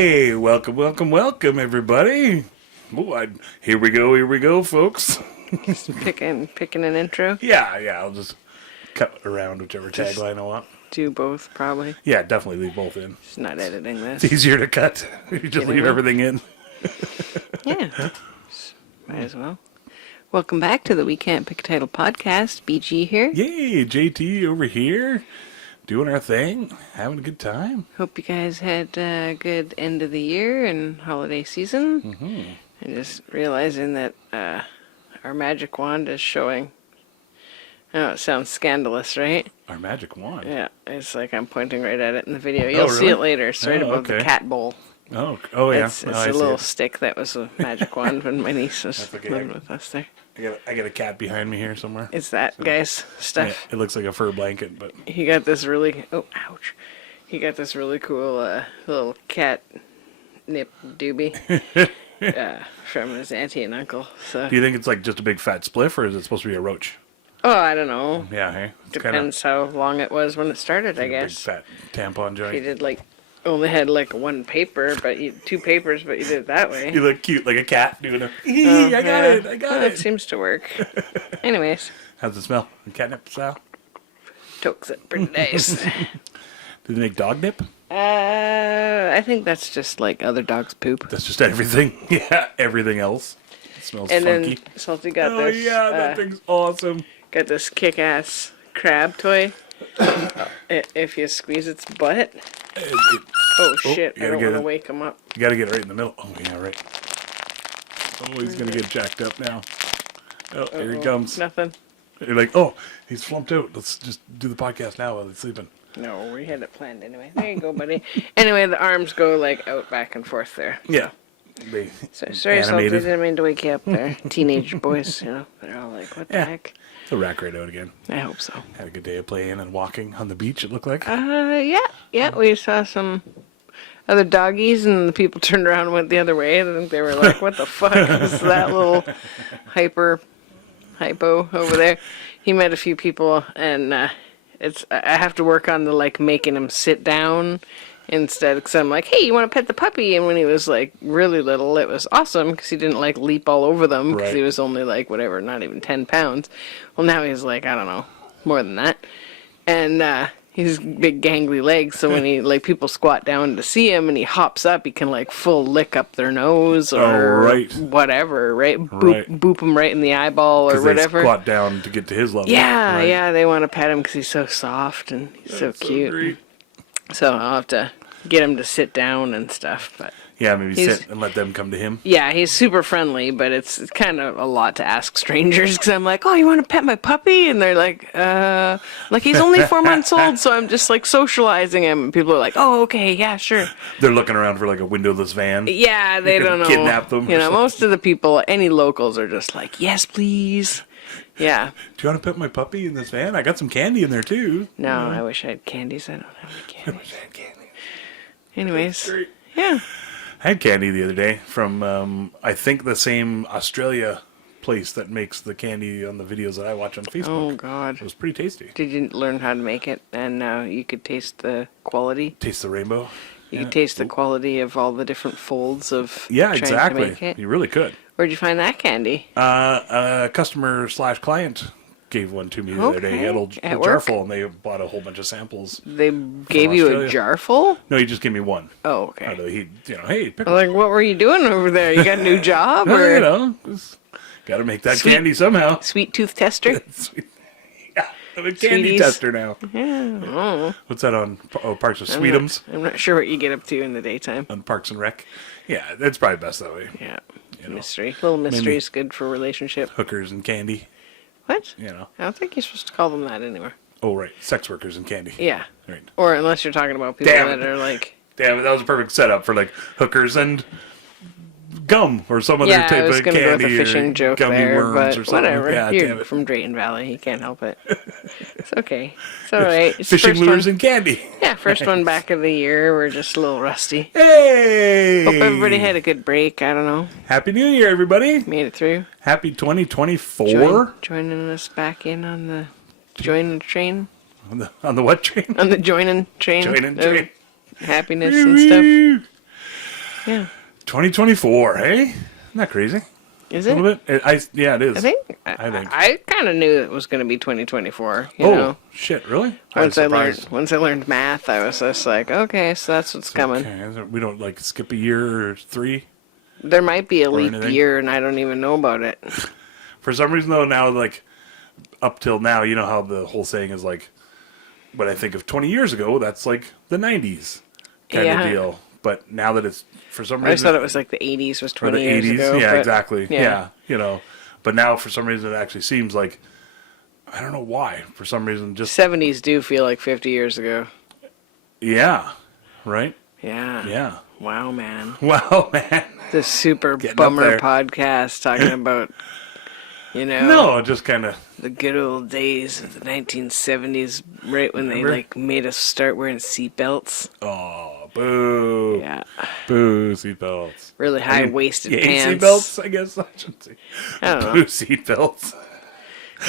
Hey, welcome, everybody. Here we go, folks. Just picking an intro. Yeah, I'll just cut around whichever tagline I want. Do both, probably. Yeah, definitely leave both in. Just not editing this. It's easier to cut. You just leave everything in. Yeah, might as well. Welcome back to the We Can't Pick a Title podcast. BG here. Yay, JT over here. Doing our thing. Having a good time. Hope you guys had a good end of the year and holiday season. Mm-hmm. And just realizing that our magic wand is showing. I know it sounds scandalous, right? Our magic wand? Yeah, it's like I'm pointing right at it in the video. You'll see it later. It's right above the cat bowl. Oh yeah. It's a little stick that was a magic wand when my niece was living with us there. I got a cat behind me here somewhere. It's that guy's stuff. Yeah, it looks like a fur blanket, but he got this really ouch. He got this really cool little cat nip doobie from his auntie and uncle. So do you think it's like just a big fat spliff, or is it supposed to be a roach? Oh, I don't know. Yeah, hey. Depends how long it was when it started, I guess. Big fat tampon joint. He did only had one paper, two papers, but you did it that way. You look cute, like a cat doing a. I got it. It seems to work. Anyways. How's it smell? Catnip style? Tokes it pretty nice. Do they make dog nip? I think that's just like other dogs' poop. That's just everything. Yeah, everything else. It smells and funky. Then Salty got this. Oh yeah, that thing's awesome. Got this kick-ass crab toy. If you squeeze its butt. Shit! I don't want to wake him up. You gotta get right in the middle. Oh yeah, right. Oh, he's gonna get jacked up now. Oh, here he comes. Nothing. You're like, oh, he's flumped out. Let's just do the podcast now while he's sleeping. No, we had it planned anyway. There you go, buddy. Anyway, the arms go out back and forth there. Yeah. Sorry, Salty, didn't mean to wake you up there. Teenage boys, they're all like, what the heck? They'll rack right out again. I hope so. Had a good day of playing and walking on the beach, it looked like. Yeah, we saw some other doggies, and the people turned around and went the other way. I think they were like, what the fuck is that little hypo over there? He met a few people, and I have to work on the making him sit down instead, because I'm like, hey, you want to pet the puppy? And when he was really little, it was awesome because he didn't leap all over them because he was only not even 10 pounds. Well, now he's I don't know, more than that. And he's big gangly legs, so when he people squat down to see him and he hops up, he can full lick up their nose or whatever, right? Boop him right in the eyeball or whatever. They squat down to get to his level. Yeah, they want to pet him because he's so soft and he's so cute. So I'll have to get him to sit down and stuff, but yeah, maybe sit and let them come to him. Yeah, he's super friendly, but it's kind of a lot to ask strangers because I'm like, oh, you want to pet my puppy? And they're like he's only 4 months old, so I'm just socializing him. And people are like, oh, okay, yeah, sure. They're looking around for a windowless van. Yeah, they don't know. Kidnap them. Most of the people, any locals, are just like, yes, please. Yeah. Do you want to pet my puppy in this van? I got some candy in there too. No, I wish I had candies. I don't have any candies. I wish I had candy. Anyways, yeah. I had candy the other day from, I think, the same Australia place that makes the candy on the videos that I watch on Facebook. Oh, God. It was pretty tasty. Did you learn how to make it? And now you could taste the quality? Taste the rainbow? You could taste the quality of all the different folds of exactly. To make it? You really could. Where'd you find that candy? A customer/client gave one to me the other day. He had a jar full, and they bought a whole bunch of samples. They gave you a jar full? No, he just gave me one. Oh, okay. Hey, pick one. What were you doing over there? You got a new job? Or? Got to make that candy somehow. Sweet tooth tester? Yeah, I'm a candy tester now. Yeah. Oh. What's that on? Parks of Sweetums? I'm not sure what you get up to in the daytime. On Parks and Rec? Yeah, that's probably best that way. Yeah. Mystery. A little mystery is good for a relationship. Hookers and candy. What? I don't think you're supposed to call them that anymore. Oh, right. Sex workers and candy. Yeah. Right. Or unless you're talking about people that are Damn it, that was a perfect setup for hookers and gum or some other type of candy. Yeah, I was going to go with a fishing joke there, but or something. whatever. Yeah, you're from Drayton Valley. You can't help it. It's okay. It's all right. It's fishing lures and candy. Yeah, first one back of the year. We're just a little rusty. Hey! Hope everybody had a good break. I don't know. Happy New Year, everybody. Made it through. Happy 2024. Joining us back in on the joining train. On the what train? On the joining train. Joining train. Happiness and stuff. Yeah. 2024, hey? Isn't that crazy? Is A it? little bit. Yeah, it is. I think. I kind of knew it was going to be 2024. You know? Shit! Really? Once I learned math, I was just like, okay, so that's what's coming. Okay. We don't like skip a year or 3. There might be a leap anything. year, and I don't even know about it. For some reason, though, now like up till now, you know how the whole saying is like, when I think of 20 years ago, that's like the 90s kind of deal. But now that it's for some reason, I always thought it was like the 80s was 20 the years 80s. ago. Yeah, but, exactly. Yeah, you know. But now, for some reason, it actually seems like, I don't know why. For some reason, just 70s do feel like 50 years ago. yeah, right. Yeah. Yeah. Wow, man. Wow, man. The super Getting up bummer there. podcast talking about, No, just kind of. the good old days of the 1970s, right when Remember? they like made us start wearing seatbelts. Oh, boo. Yeah. Boo, seatbelts. Really high-waisted You hate pants. seatbelts, I guess I should say. I don't know. Boo, seatbelts.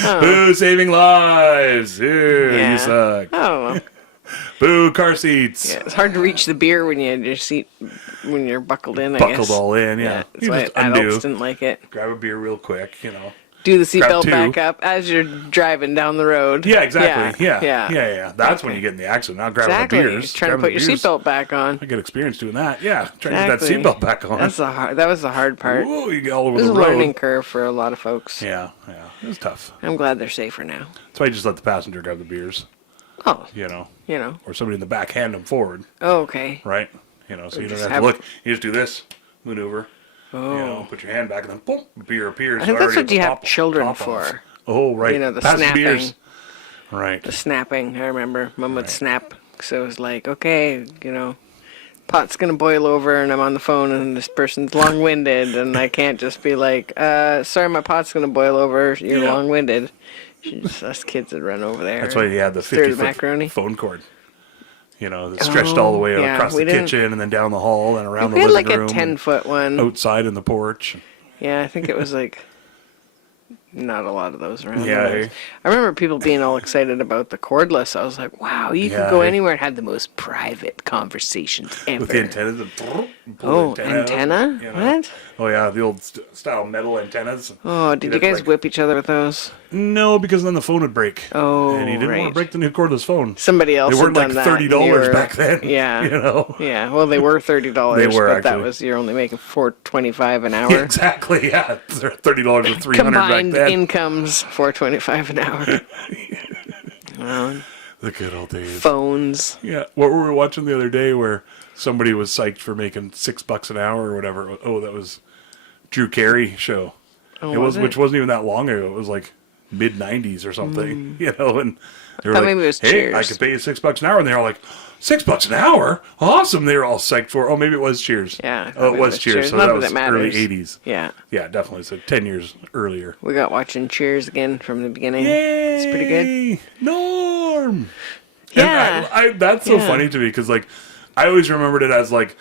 Oh. Boo, saving lives. Ew, Yeah. you suck. I don't know. Boo, car seats. Yeah, it's hard to reach the beer when you had your seat when you're buckled in. I Buckled guess. all in, yeah. That's You why just adults undo. didn't like it. Grab a beer real quick, Do the seatbelt two. back up as you're driving down the road. Yeah, exactly. Yeah. Yeah. That's when you get in the accident. Not grabbing Exactly. the beers. Trying to Grabbing put the your beers. seatbelt back on. I get experience doing that. Yeah. Trying to get that Exactly. seatbelt back on. That was the hard part. Whoa, you get all over It was the a road. learning curve for a lot of folks. Yeah. It was tough. I'm glad they're safer now. That's why you just let the passenger grab the beers, Oh, or somebody in the back hand them forward, Oh, okay. right? So you don't just have to have- look. You just do this maneuver. Oh. Put your hand back and then boom, beer appears. I think that's already what you at the have top- children top off. for. Oh, right. The Pass snapping. beers. Right. The snapping. I remember Mom would snap. So it was like, okay, pot's going to boil over and I'm on the phone and this person's long-winded and I can't just be like, sorry, my pot's going to boil over. You're Yeah. long-winded. Us kids would run over there. That's why you had the stir 50-foot macaroni. phone cord. That stretched all the way across we the didn't- kitchen and then down the hall and around We the had living like room. a 10-foot one. outside in the porch. Yeah, I think it was like not a lot of those around. Yeah, Those. hey. I remember people being all excited about the cordless. I was like, wow, you Yeah, could go hey. anywhere and have the most private conversations ever. With the antennas. And Oh, the antenna out, antenna? What? Oh, yeah, the old style metal antennas. Oh, did You'd you have to, guys like- whip each other with those? No, because then the phone would break. Oh, And you didn't want right. to break the new cordless phone. Somebody else They had weren't like done that. $30 and back then. Yeah. Yeah, well, they were $30, They were, but that actually. was, you're only making $4.25 an hour. Yeah, exactly, yeah. They're $30 or $300 Combined back then. incomes, $4.25 an hour. Well, The good old days. phones. Yeah, what were we watching the other day where somebody was psyched for making $6 an hour or whatever? Oh, that was Drew Carey show. Oh, Which wasn't even that long ago. It was like mid '90s or something, and they were thought like, maybe it was "Hey, Cheers." I could pay you $6 an hour," and they were all like, $6 an hour, awesome! They were all psyched for. Oh, maybe it was Cheers. Yeah, oh, it maybe was Cheers. So Not that that was it matters. early '80s. Yeah. Yeah, definitely. So 10 years earlier. We got watching Cheers again from the beginning. Yay! It's pretty good. Norm. Yeah. And that's so Yeah. funny to me because like I always remembered it as like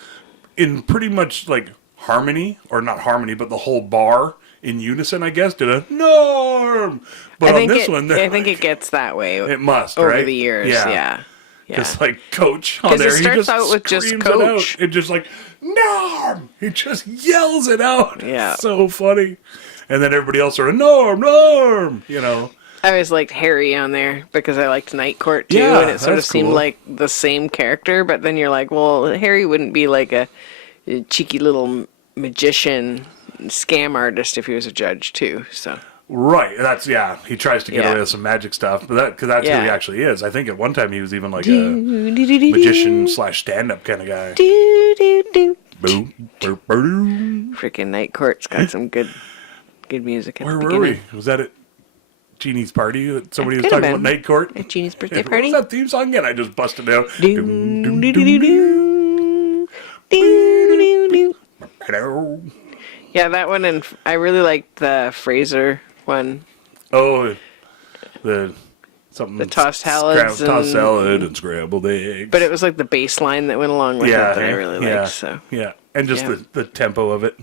in pretty much like harmony or not harmony, but the whole bar in unison, I guess, did a Norm. But on this one, I think it gets that way. it must over right? the years. Yeah. Just like Coach on 'Cause it there, he starts just out with just screams Coach. It out. It just like Norm. He just yells it out. Yeah. It's so funny. And then everybody else are Norm. I always liked Harry on there because I liked Night Court too, Yeah, and it sort of that's seemed cool. like the same character. But then you're like, well, Harry wouldn't be like a cheeky little magician scam artist if he was a judge too. So Right. He tries to get Yeah. away with some magic stuff, but because that's who he Yeah. actually is. I think at one time he was even like a magician / stand-up kind of guy. Do. Boo, boo, boo. Freaking Night Court's got some good music at Where the were beginning. we? Was that at Jeannie's party that somebody was Could have talking about been. Night Court? At Jeannie's birthday What party. was that theme song again? I just busted out. Hello. Yeah, that one, and I really liked the Fraser one. Oh, the something. The tossed salads tossed and- salad and scrambled eggs. But it was like the bass line that went along with it that I really liked. So yeah, and just Yeah. the tempo of it.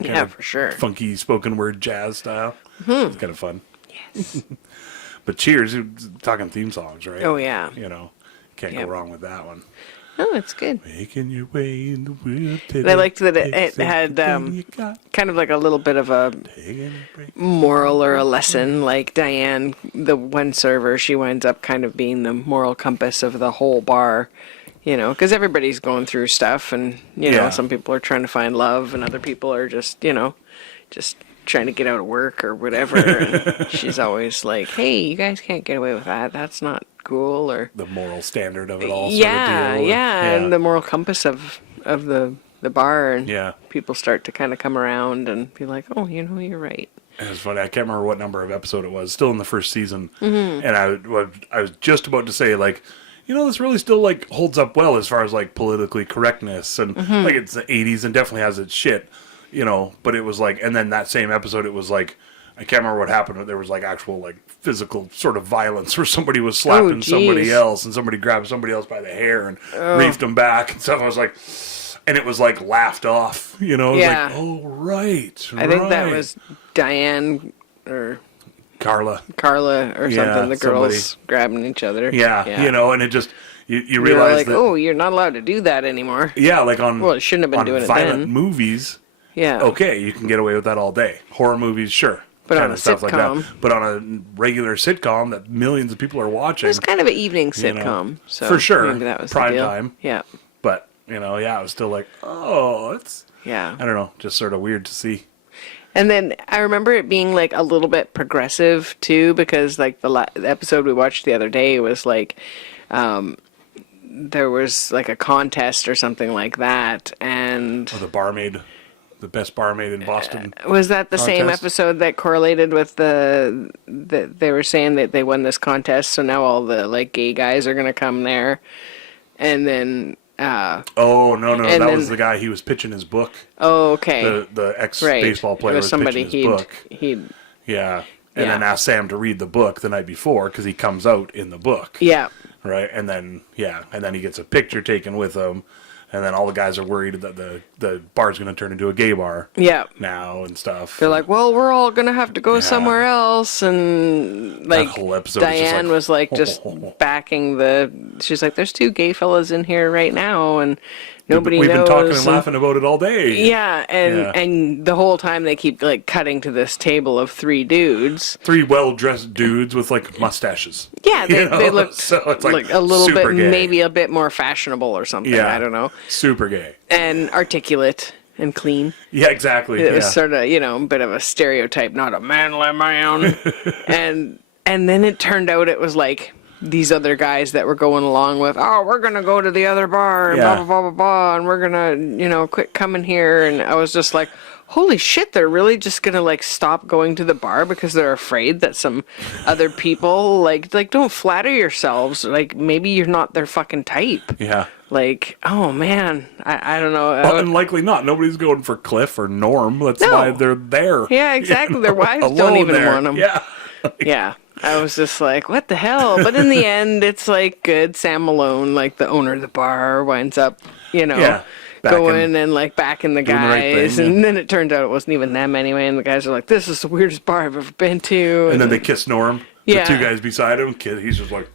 yeah, of for sure. Funky spoken word jazz style. Mm-hmm. It's kind of fun. Yes. But Cheers, you're talking theme songs, right? Oh yeah. Can't Yep. go wrong with that one. Oh, it's good. Making your way in the world today. And I liked that it Takes had everything you got. kind of like a little bit of a Taking a break. moral or a lesson. Like Diane, the one server, she winds up kind of being the moral compass of the whole bar. You know, because everybody's going through stuff, and you know, Yeah. some people are trying to find love, and other people are just, you know, just trying to get out of work or whatever. And she's always like, "Hey, you guys can't get away with that. That's not cool." Or The moral standard of it all. yeah, sort of deal. and the moral compass of the bar, and Yeah. people start to kind of come around and be like, "Oh, you know, you're right." It was funny. I can't remember what number of episode it was. Still in the first season, Mm-hmm. and I was just about to say, like, you know, this really still like holds up well as far as like politically correctness, and Mm-hmm. like it's the '80s and definitely has its shit, you know. But it was like, and then that same episode, it was like, I can't remember what happened, but there was like actual like physical sort of violence where somebody was slapping somebody geez. else, and somebody grabbed somebody else by the hair and reefed them back and stuff. I was like, and it was like laughed off, you know. It was Yeah. like, oh right, I think that was Diane or Carla. Carla or Yeah, something. The girls grabbing each other. Yeah, you know, and it just you You're realize like, that. oh, you're not allowed to do that anymore. Yeah, like on Well, it shouldn't have been on doing it violent then. movies. Yeah. Okay, you can get away with that all day. Horror movies, sure, But kind on of a stuff like sitcom. that. But on a regular sitcom that millions of people are watching, It was kind of an evening you know, sitcom, so for sure, maybe that was prime the deal. time. Yeah, But you know, yeah, it was still like, oh, it's yeah. I don't know, just sort of weird to see. And then I remember it being like a little bit progressive too, because like the episode we watched the other day was like, there was like a contest or something like that, and Or the barmaid, the best barmaid in Boston. was that the same Contest? episode that correlated with the they were saying that they won this contest, so now all the like gay guys are gonna come there, and then Oh no, And that then- was the guy. He was pitching his book. oh okay, The ex right, baseball player it was was somebody pitching his book. he'd Yeah. And Yeah. then asked Sam to read the book the night before because he comes out in the book. yeah. Right. And then, and then he gets a picture taken with him. And then all the guys are worried that the bar's going to turn into a gay bar Yeah. now and stuff. They're like, well, we're all going to have to go somewhere else. And, like, whole episode was just Diane like, was, like, just backing she's like, there's 2 gay fellas in here right now, and nobody We've knows. been talking and laughing about it all day. Yeah, and the whole time they keep, like, cutting to this table of 3 dudes. 3 well-dressed dudes with, like, mustaches. Yeah, they, You know? they looked So it's like a little super bit, gay. maybe a bit more fashionable or something. Yeah. I don't know. Super gay. And articulate and clean. Yeah, exactly. It was sort of, you know, a bit of a stereotype, not a manly man. and then it turned out it was like these other guys that were going along with, oh, we're going to go to the other bar and Yeah. blah, blah, blah, blah, blah, and we're going to, you know, quit coming here. And I was just like, holy shit, they're really just going to, like, stop going to the bar because they're afraid that some other people, like don't flatter yourselves. Like, maybe you're not their fucking type. Yeah. Like, oh, man, I don't know. Well, and likely not. Nobody's going for Cliff or Norm. That's No. why they're there. Yeah, exactly. You Their know, wives don't alone even there. want them. Yeah. Yeah. I was just like, what the hell? But in the end, it's like good. Sam Malone, like the owner of the bar, winds up, you know, Yeah, going and like backing the doing the right guys. thing, And yeah. then it turned out it wasn't even them anyway. And the guys are like, this is the weirdest bar I've ever been to. And then they kiss Norm. Yeah. The 2 guys beside him. He's just like,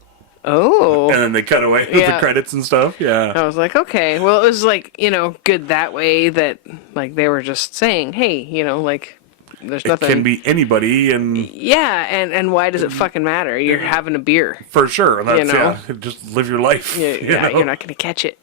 oh. and then they cut away with Yeah. the credits and stuff. Yeah. I was like, okay. Well, it was like, you know, good that way that like they were just saying, hey, you know, like there's It nothing. can be anybody, and Yeah. And why does it fucking matter? You're having a beer. for sure. And that's, You know? just live your life. Yeah, you know? you're not going to catch it.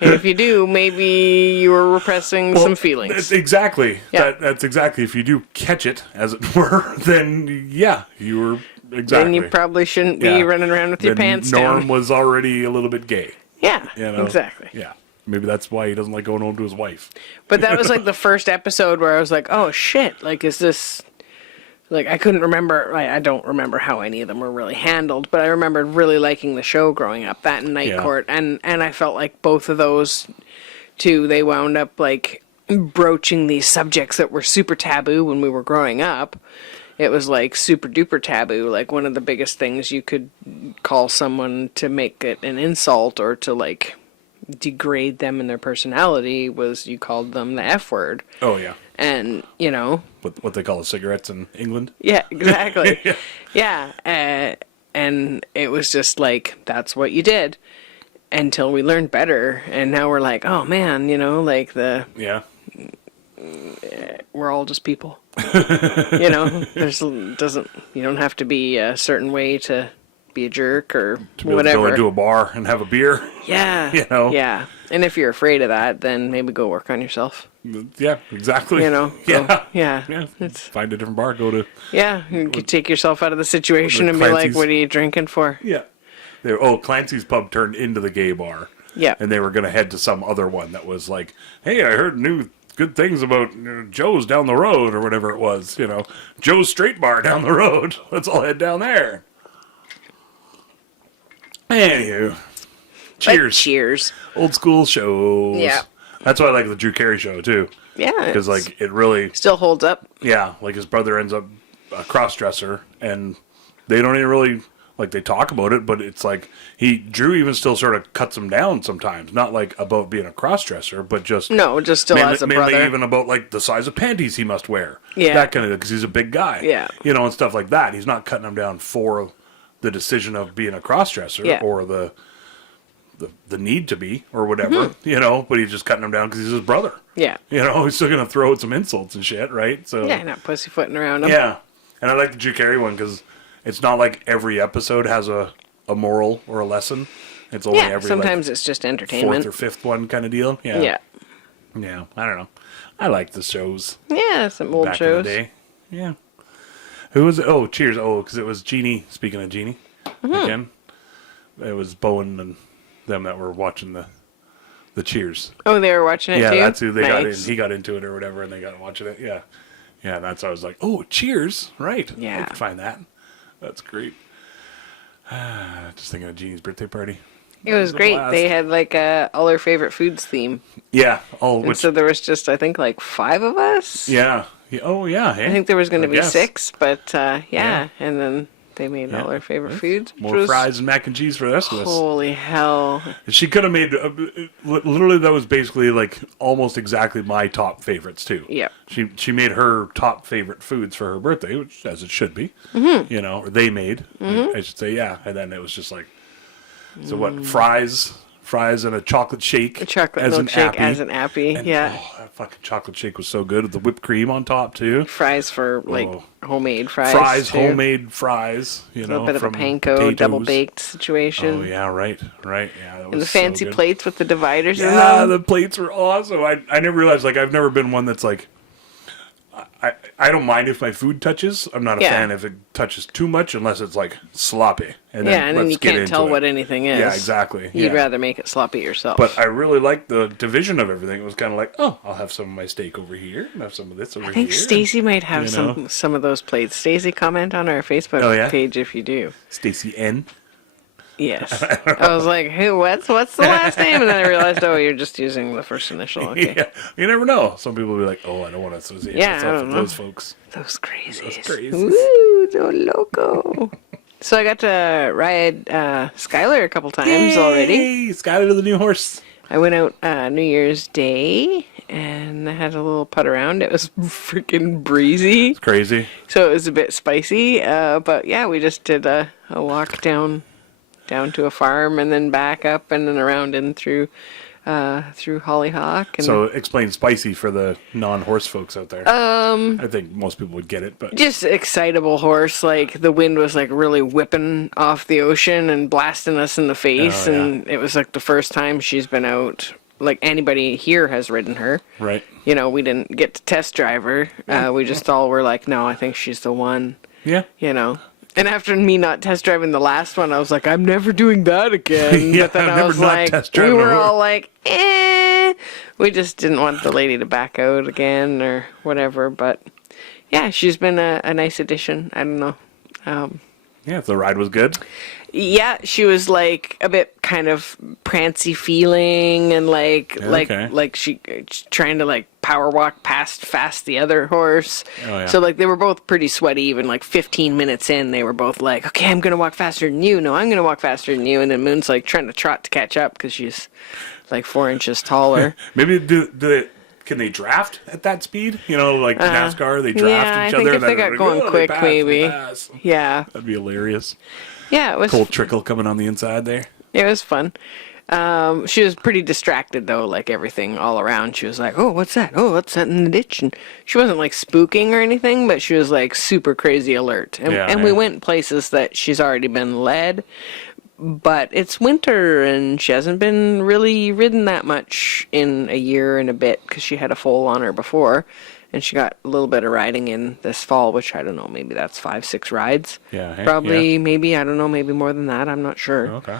And if you do, maybe you were repressing some feelings. That's exactly. Yeah. That's exactly. If you do catch it, as it were, then yeah, you were exactly. Then you probably shouldn't be Yeah. running around with your Then pants Norm down. was already a little bit gay. Yeah, You know? exactly. Yeah. Maybe that's why he doesn't like going home to his wife. But that was like the first episode where I was like, oh shit, like is this... Like, I couldn't remember, I don't remember how any of them were really handled, but I remember really liking the show growing up, that and Night Yeah. Court, and I felt like both of those two, they wound up, like, broaching these subjects that were super taboo when we were growing up. It was, like, super duper taboo, like, one of the biggest things you could call someone to make it an insult or to, like, degrade them in their personality was you called them the F word. Oh yeah. And, you know... What they call cigarettes in England. Yeah, exactly. Yeah. Yeah, and it was just like, that's what you did. until we learned better, and now we're like, oh man, like Yeah. we're all just people. You don't have to be a certain way to be a jerk or To be able to whatever. go into a bar and have a beer. Yeah. Yeah. And if you're afraid of that, then maybe go work on yourself. Yeah, exactly. Yeah. Yeah. It's, Find a different bar, go to... yeah. You could take yourself out of the situation The and be like, Clancy's. what are you drinking for? Yeah. Clancy's Pub turned into the gay bar. Yeah. And they were going to head to some other one that was like, hey, I heard new good things about Joe's down the road or whatever it was. Joe's Straight Bar down the road. Let's all head down there. Anywho. Cheers. But cheers. Old school shows. Yeah. That's why I like the Drew Carey show, too. Yeah. Because, like, it really... Still holds up. Yeah, like his brother ends up a cross-dresser, and they don't even really... Like, they talk about it, but it's like... Drew even still sort of cuts him down sometimes. Not, like, about being a cross-dresser, but just... No, just still as a mainly brother. even about, like, the size of panties he must wear. Yeah. That kind of... Because he's a big guy. Yeah. And stuff like that. He's not cutting him down for the decision of being a cross-dresser or the need to be or whatever, but he's just cutting him down because he's his brother. Yeah. He's still going to throw out some insults and shit, right? So Yeah, not pussyfooting around him. yeah. And I like the Drew Carey one because it's not like every episode has a moral or a lesson. It's only every sometimes it's just entertainment. fourth or fifth one kind of deal. Yeah. Yeah. Yeah. I don't know. I like the shows Yeah, some old back shows. in the day. Yeah. Who was it? Oh, Cheers. Oh, because it was Jeannie. Speaking of Jeannie, again, it was Bowen and them that were watching the Cheers. Oh, they were watching it Yeah, too? that's who they got in. Nice. He got into it or whatever, and they got watching it. Yeah. Yeah, that's how I was like, oh, Cheers. Right. Yeah. I can find that. That's great. Just thinking of Jeannie's birthday party. It was a great. blast. They had like all our favorite foods theme. Yeah. And so there was just, I think, like 5 of us. Yeah. Oh, yeah. Hey? I think there was going to I be guess. 6, but yeah. Yeah. And then they made all our favorite foods. which More was- fries and mac and cheese for the rest of us. Holy hell. She could have made, literally, that was basically like almost exactly my top favorites too. Yeah. She made her top favorite foods for her birthday, which as it should be, or they made, I should say, yeah. And then it was just like, so what? Fries and a chocolate shake, A chocolate as milkshake an as an appy. And, Yeah. oh, that fucking chocolate shake was so good with the whipped cream on top too. Fries for like Oh. homemade fries. Too. Homemade fries. A little bit of a from panko, potatoes. double baked situation. Oh yeah, right. Yeah, that was And the so fancy good. plates with the dividers in Yeah, them. the plates were awesome. I never realized, like, I've never been one that's like, I don't mind if my food touches. I'm not a fan if it touches too much, unless it's like sloppy. And And then let's you get can't into tell it. what anything is. Yeah, exactly. You'd yeah. rather make it sloppy yourself. But I really liked the division of everything. It was kind of like, oh, I'll have some of my steak over here, and have some of this over I here. think Stacy might have you know. some of those plates. Stacy, comment on our Facebook Oh, yeah? page if you do. Stacy N. Yes. I was like, who? What's the last name? And then I realized, oh, you're just using the first initial. Okay. Yeah, you never know. Some people will be like, oh, I don't want to associate Yeah, I myself don't with know. those folks. Those crazies. crazies. Woo, so loco. So I got to ride SKYLAR a couple times already. Yay! Skylar to the new horse. I went out New Year's Day and I had a little putt around. It was freaking breezy. Crazy. So it was a bit spicy. But yeah, we just did a walk down to a farm and then back up and then around and through Hollyhock. And So explain spicy for the non-horse folks out there. I think most people would get it, but just excitable horse. Like the wind was like really whipping off the ocean and blasting us in the face. Oh, yeah. And it was like the first time she's been out. Like anybody here has ridden her. right. You know, we didn't get to test drive her. We just all were like, no, I think she's the one. Yeah. You know. And after me not test driving the last one, I was like, I'm never doing that again. Yeah, but then I've I never was not like, test we driven a were horse. all like, eh. We just didn't want the lady to back out again or whatever. But yeah, she's been a nice addition. I don't know. Yeah, if the ride was good. Yeah, she was like a bit kind of prancy feeling and Okay. like she trying to like power walk past fast the other horse. Oh, yeah. So like they were both pretty sweaty. Even like 15 minutes in, they were both like, "Okay, I'm gonna walk faster than you. No, I'm gonna walk faster than you." And then Moon's like trying to trot to catch up because she's like 4 inches taller. Maybe can they draft at that speed? You know, like NASCAR, they draft yeah, each I think other. if they got going quick, maybe. Yeah, That'd be hilarious. yeah, it was Cold trickle coming on the inside there. It was fun. She was pretty distracted though, like everything all around. She was like, "Oh, what's that? Oh, what's that in the ditch?" And she wasn't like spooking or anything, but she was like super crazy alert. And we went places that she's already been led, but it's winter and she hasn't been really ridden that much in a year and a bit because she had a foal on her before. And she got a little bit of riding in this fall, which I don't know, maybe that's 5-6 rides. Yeah. Probably, maybe, I don't know, maybe more than that. I'm not sure. Okay.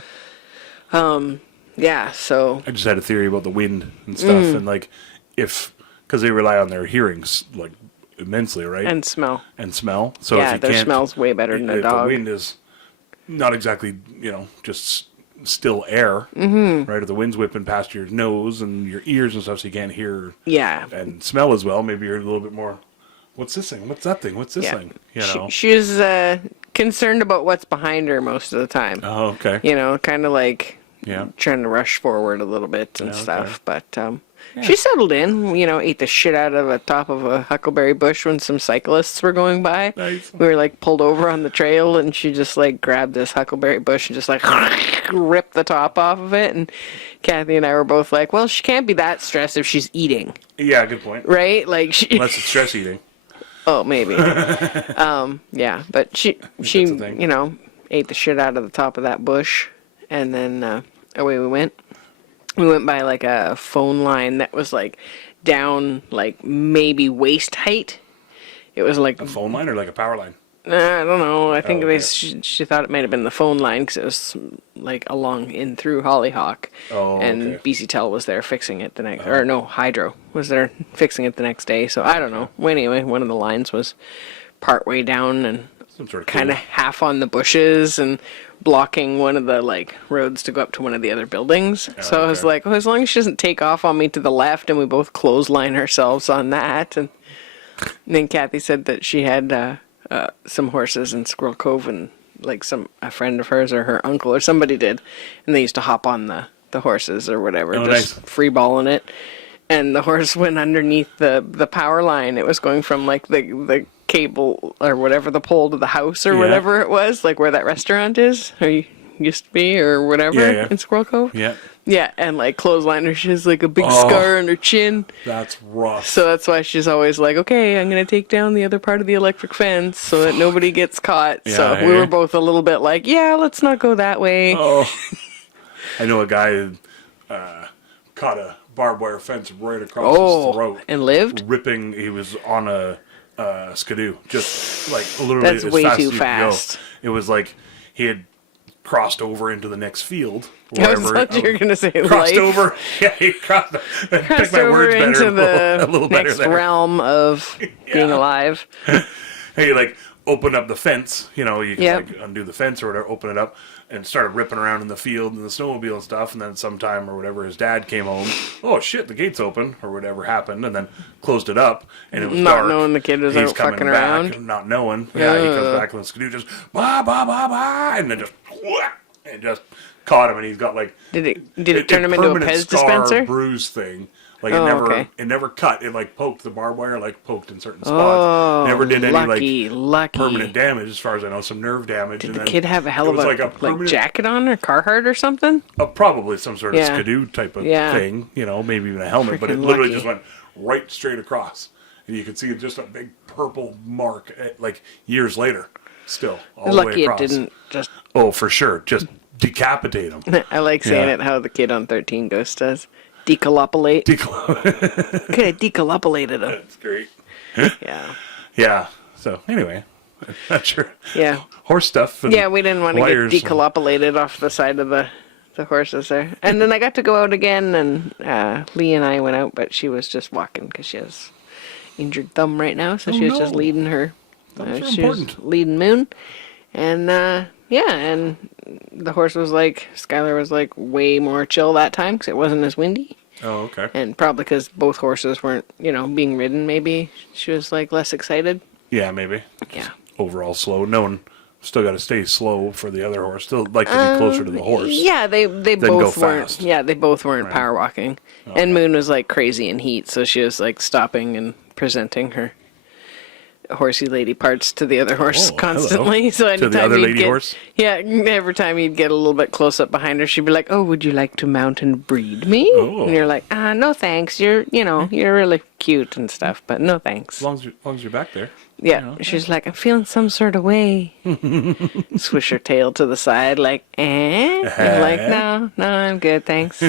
Yeah, so. I just had a theory about the wind and stuff, and like, because they rely on their hearings like immensely, right? And smell. And smell. So Yeah, if you their can't, smell's way better than a if dog. the wind is not exactly, just still air, right? If the wind's whipping past your nose and your ears and stuff, so you can't hear and smell as well. Maybe you're a little bit more, what's this thing? What's that thing? What's this thing? She's concerned about what's behind her most of the time. Oh, okay. Kind of like trying to rush forward a little bit and stuff. But she settled in, ate the shit out of the top of a huckleberry bush when some cyclists were going by. Nice. We were like pulled over on the trail and she just like grabbed this huckleberry bush and just like ripped the top off of it. And Kathy and I were both like, well, she can't be that stressed if she's eating. Yeah, good point. Right? Like Unless it's stress eating. Oh, maybe. But she ate the shit out of the top of that bush and then away we went. We went by like a phone line that was like down like maybe waist height. It was like a phone line or like a power line? I don't know. I think she thought it might have been the phone line because it was like along in through Hollyhock. Oh, and BC Tel was there fixing it the next, or no, Hydro was there fixing it the next day. So I don't know. Well, anyway, one of the lines was part way down and Sort of kind of half on the bushes and blocking one of the like roads to go up to one of the other buildings. So I was like, as long as she doesn't take off on me to the left and we both clothesline ourselves on that. And then Kathy said that she had some horses in Squirrel Cove and like a friend of hers or her uncle or somebody did. And they used to hop on the horses or whatever, just free balling it. And the horse went underneath the power line. It was going from like the cable or whatever, the pole to the house or whatever it was, like where that restaurant is or used to be or whatever in Squirrel Cove. Yeah, and like clothesline, she has like a big scar on her chin. That's rough. So that's why she's always like, okay, I'm going to take down the other part of the electric fence so that nobody gets caught. So we were both a little bit like, yeah, let's not go that way. I know a guy who caught a barbed wire fence right across his throat. And lived? Ripping, he was on a skidoo, just like literally That's as way fast too as you could fast. go. It was like he had crossed over into the next field. I thought you were going to say crossed life. over. Yeah, he crossed over into the next realm of being alive. Hey, like open up the fence. You can like undo the fence or whatever, open it up, and started ripping around in the field and the snowmobile and stuff. And then sometime or whatever, his dad came home. Oh shit, the gate's open or whatever happened, and then closed it up, and it was not dark. knowing the kid was out fucking back, around. not knowing. Yeah, he comes back with the skidoo, just bah bah bah bah, and then just whack, and just caught him, and he's got like did it turn him into a Pez dispenser? Bruise thing. Like it never cut. It like poked the barbed wire, like poked in certain spots. Never did any like permanent damage, as far as I know. Some nerve damage. Did the kid have a hell of a jacket on or Carhartt or something? Probably some sort of skidoo type of thing. Maybe even a helmet. But it literally just went right straight across, and you could see just a big purple mark. Like years later, still all the way across. Lucky it didn't just. Oh, for sure, just decapitate him. I like saying it how the kid on 13 Ghosts does. Decolopulate. Okay, decolopulated him. That's great. Yeah. Yeah. So anyway, not sure. Yeah. Horse stuff. And we didn't want to get decolopulated off the side of the horses there. And then I got to go out again, and Lee and I went out, but she was just walking because she has injured thumb right now, so she was just leading her. She was leading Moon, and and the horse was like, SKYLAR was like way more chill that time because it wasn't as windy. Oh, okay. And probably because both horses weren't, being ridden, maybe she was like less excited. Yeah, maybe. Yeah. Overall slow. No one still got to stay slow for the other horse. Still like to be closer to the horse. Yeah, they both weren't. Fast. Yeah, they both weren't power walking. Okay. And Moon was like crazy in heat, so she was like stopping and presenting her horsey lady parts to the other horse Oh, constantly. hello. So To anytime the other you'd lady get, horse? yeah, every time you'd get a little bit close up behind her, she'd be like, "Oh, would you like to mount and breed me?" Oh. And you're like, "No, thanks. You're really cute and stuff, but no thanks." As long as you're back there. Yeah, You know, she's like, "I'm feeling some sort of way." Swish her tail to the side, like, eh? I'm like, no, I'm good, thanks.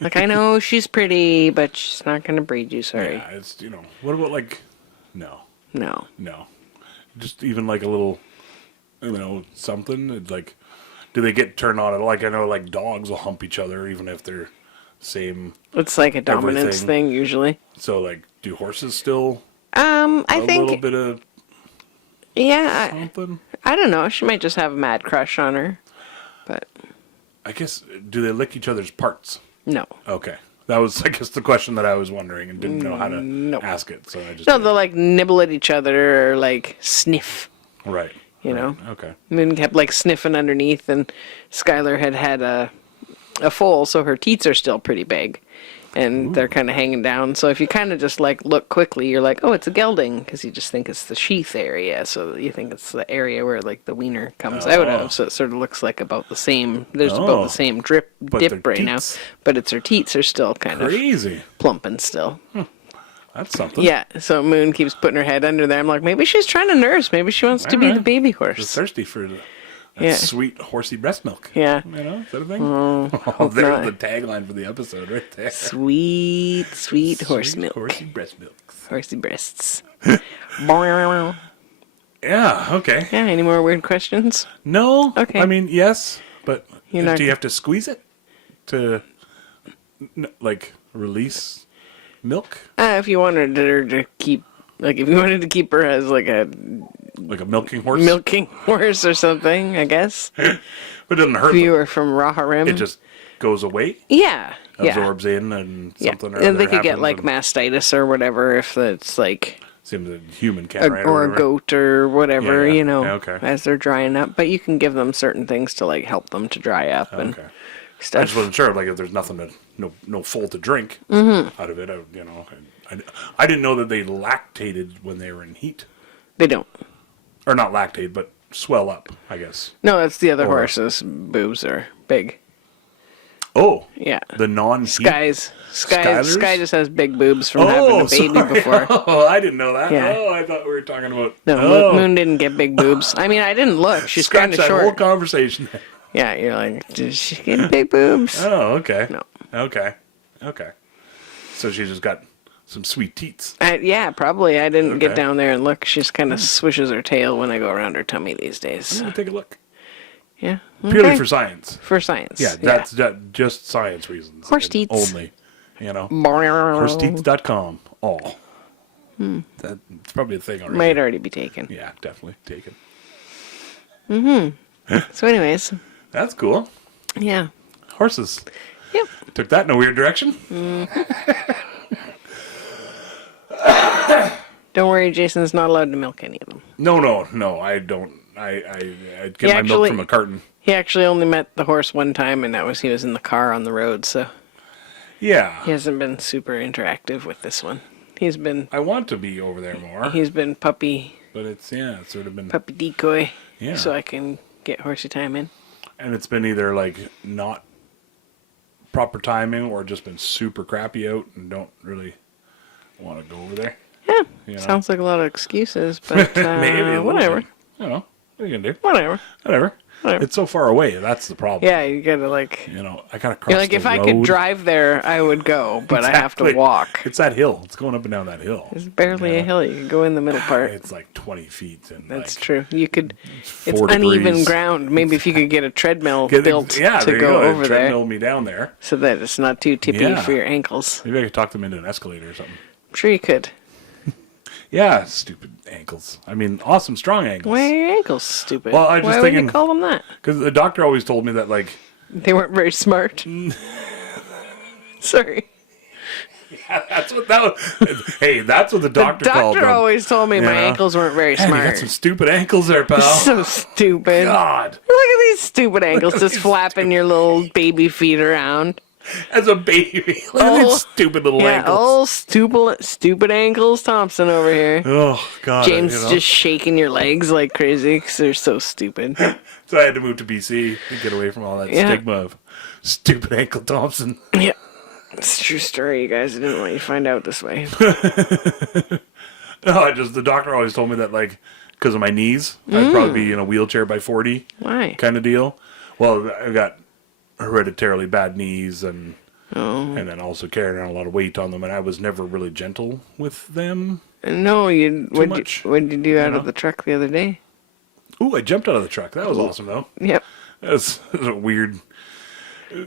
Like, I know she's pretty, but she's not gonna breed you. Sorry. Yeah, it's, what about like, no. No. Just even like a little, something. It's like, do they get turned on? Like, I know like dogs will hump each other even if they're same. It's like a dominance Everything. thing usually. So like, do horses still I a little think, bit of yeah, something? I don't know. She might just have a mad crush on her, but I guess, do they lick each other's parts? no. Okay. That was, I guess, the question that I was wondering and didn't know how to No. ask it. So I just. No, they'll like nibble at each other or like sniff. Right. You know? Okay. Moon kept like sniffing underneath, and Skylar had a foal, so her teats are still pretty big, and they're kind of hanging down. So if you kind of just like look quickly, you're like, oh, it's a gelding, because you just think it's the sheath area. So you think it's the area where like the wiener comes out of. So it sort of looks like about the same. There's about the same dip their right now, teats. but it's her teats are still kind of Crazy. plumping still. That's something. Yeah, so Moon keeps putting her head under there. I'm like, maybe she's trying to nurse. Maybe she wants to be the baby Just horse. thirsty for that Yeah. sweet horsey breast milk. Yeah. Is that a thing? Oh, there's not. the tagline for the episode right there. Sweet, sweet horse milk. Horsey breast milk. Horsey breasts. Yeah, Yeah, okay. any more weird questions? No. Okay. I mean, yes, but You're not- do you have to squeeze it to, like, release milk? If you wanted her to keep, like, if you wanted to keep her as, like, a Like a milking horse? milking horse or something, I guess. But it doesn't hurt If you them. were from Raharim. It just goes away, Yeah. Yeah. absorbs in, and Yeah. something or And other they could get, happens like, and mastitis or whatever if it's, like, seems a human can, right? or a whatever. goat or whatever, Yeah, yeah. you know, Yeah, okay. as they're drying up. But you can give them certain things to, like, help them to dry up and Okay. I stuff. just wasn't sure, like, if there's nothing no full to drink out of it. I didn't know that they lactated when they were in heat, They don't. or not lactate, but swell up, I guess. No, it's the other Or- horses. Boobs are big. Oh, Yeah. the non-heat. Sky's Skylars? Sky just has big boobs from having a baby sorry. before. Oh, I didn't know that. Yeah. Oh, I thought we were talking about. No, oh. Moon didn't get big boobs. I mean, I didn't look. She's Scratch kind of that whole short. conversation. Yeah, you're like, did she get big boobs? Oh, okay. No. Okay. So she just got some sweet teats. Yeah, probably. I didn't get Okay. down there and look. She just kind of swishes her tail when I go around her tummy these days. I'm gonna take a look. Yeah. Purely okay. for science. For science. Yeah, that's just science reasons. Horse and teats. only. Horse HorseTeets.com. All. That's probably a thing already. might already be taken. Yeah, definitely taken. So, anyways, That's cool. yeah. Horses. Yep. Took that in a weird direction. Don't worry, Jason's not allowed to milk any of them. No, I don't. I get Yeah, my milk actually- from a carton. He actually only met the horse one time, and that was he was in the car on the road, so Yeah. he hasn't been super interactive with this one. He's been I want to be over there more, puppy but it's sort of been, decoy, Yeah. so I can get horsey time in. and it's been either like not proper timing or just been super crappy out and don't really want to go over there. Yeah, You know? sounds like a lot of excuses, but Maybe a little whatever, bit. I don't know. What are you gonna do? whatever. Whatever. Whatever. It's so far away. That's the problem. Yeah, you gotta like. I gotta cross You're like, the if I could road. drive there, I would go, but I have to Exactly. walk. It's that hill. It's going up and down that hill. It's barely a hill. You can go in the middle part. It's like 20 feet. And That's like true. You could. It's 4 uneven degrees. ground. Maybe if you could get a treadmill built yeah, to there you go over there, Treadmill me down there. so that it's not too tippy Yeah. for your ankles. Maybe I could talk them into an escalator or something. I'm sure you could. Yeah, stupid ankles. I mean, awesome, strong ankles. Why are your ankles stupid? Well, I was Why just would you thinking- call them that? Because the doctor always told me that, like, They weren't very smart. Sorry. that's what that was. Hey, that's what the doctor The called doctor them. always told me my Yeah. ankles weren't very Man, you smart. got some stupid ankles there, pal. So stupid. God. Look at these stupid ankles just flapping your little baby feet around. As a baby. Look at his stupid little ankles. Oh, stupid ankles Thompson over here. Oh, God. James just shaking your legs like crazy because they're so stupid. So I had to move to BC to get away from all that stigma of stupid ankle Thompson. Yeah. It's a true story, you guys. I didn't want you to find out this way. No, the doctor always told me that, like, because of my knees, I'd probably be in a wheelchair by 40. Why? Kind of deal. Well, I got hereditarily bad knees and then also carrying around a lot of weight on them, and I was never really gentle with them. No, what did you do out of know? the truck the other day? Ooh, I jumped out of the truck. That was awesome, though. Yep. That's a weird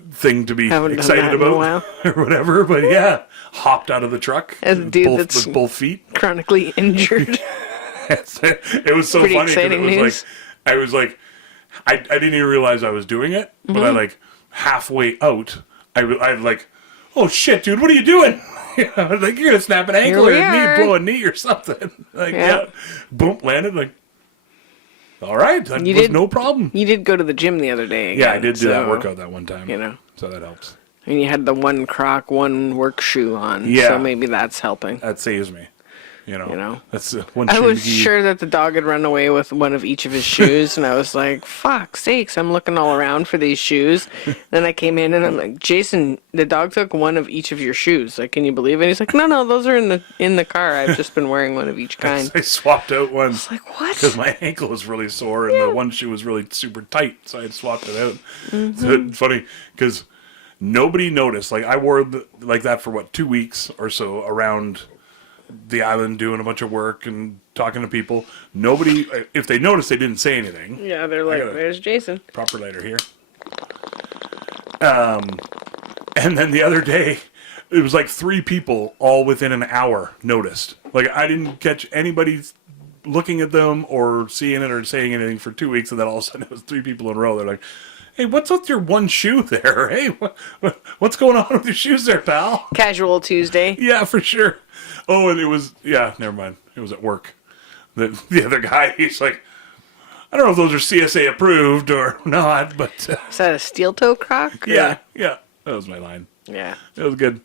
thing to be Haven't done excited that in a about while. or whatever, but yeah, hopped out of the truck As a dude that's with both feet. chronically injured. It was so Pretty funny because exciting it was news. I didn't even realize I was doing it, but I like halfway out, I like, oh shit, dude, what are you doing? I was like, you're gonna snap an ankle or Here we are. blow a knee or something. Like, Yeah. boom, landed like. All right, that was no problem. You did go to the gym the other day. Yeah, again, I did do that so, workout that one time. You know. So that helps. And you had the one Croc, one work shoe on. Yeah. So maybe that's helping. That saves me. You know. That's one I shoe was to keep. sure that the dog had run away with one of each of his shoes, and I was like, fuck sakes, I'm looking all around for these shoes. Then I came in and I'm like, Jason, the dog took one of each of your shoes. Like, can you believe it? He's like, no, those are in the car. I've just been wearing one of each kind. I swapped out one. It's like, what? Because my ankle was really sore and the one shoe was really super tight, so I had swapped it out. So it's funny because nobody noticed. Like I wore like that for 2 weeks or so around the island doing a bunch of work and talking to people. Nobody, if they noticed, they didn't say anything. Yeah, they're like, there's Jason. Proper lighter here. And then the other day, it was like 3 people all within an hour noticed. Like I didn't catch anybody looking at them or seeing it or saying anything for 2 weeks, and then all of a sudden it was 3 people in a row. They're like, hey, what's with your one shoe there? Hey, what's going on with your shoes there, pal? Casual Tuesday. Yeah, for sure. Oh, and it was, never mind. It was at work. The other guy, he's like, I don't know if those are CSA approved or not, but... Is that a steel toe Croc? Yeah. That was my line. Yeah. It was good.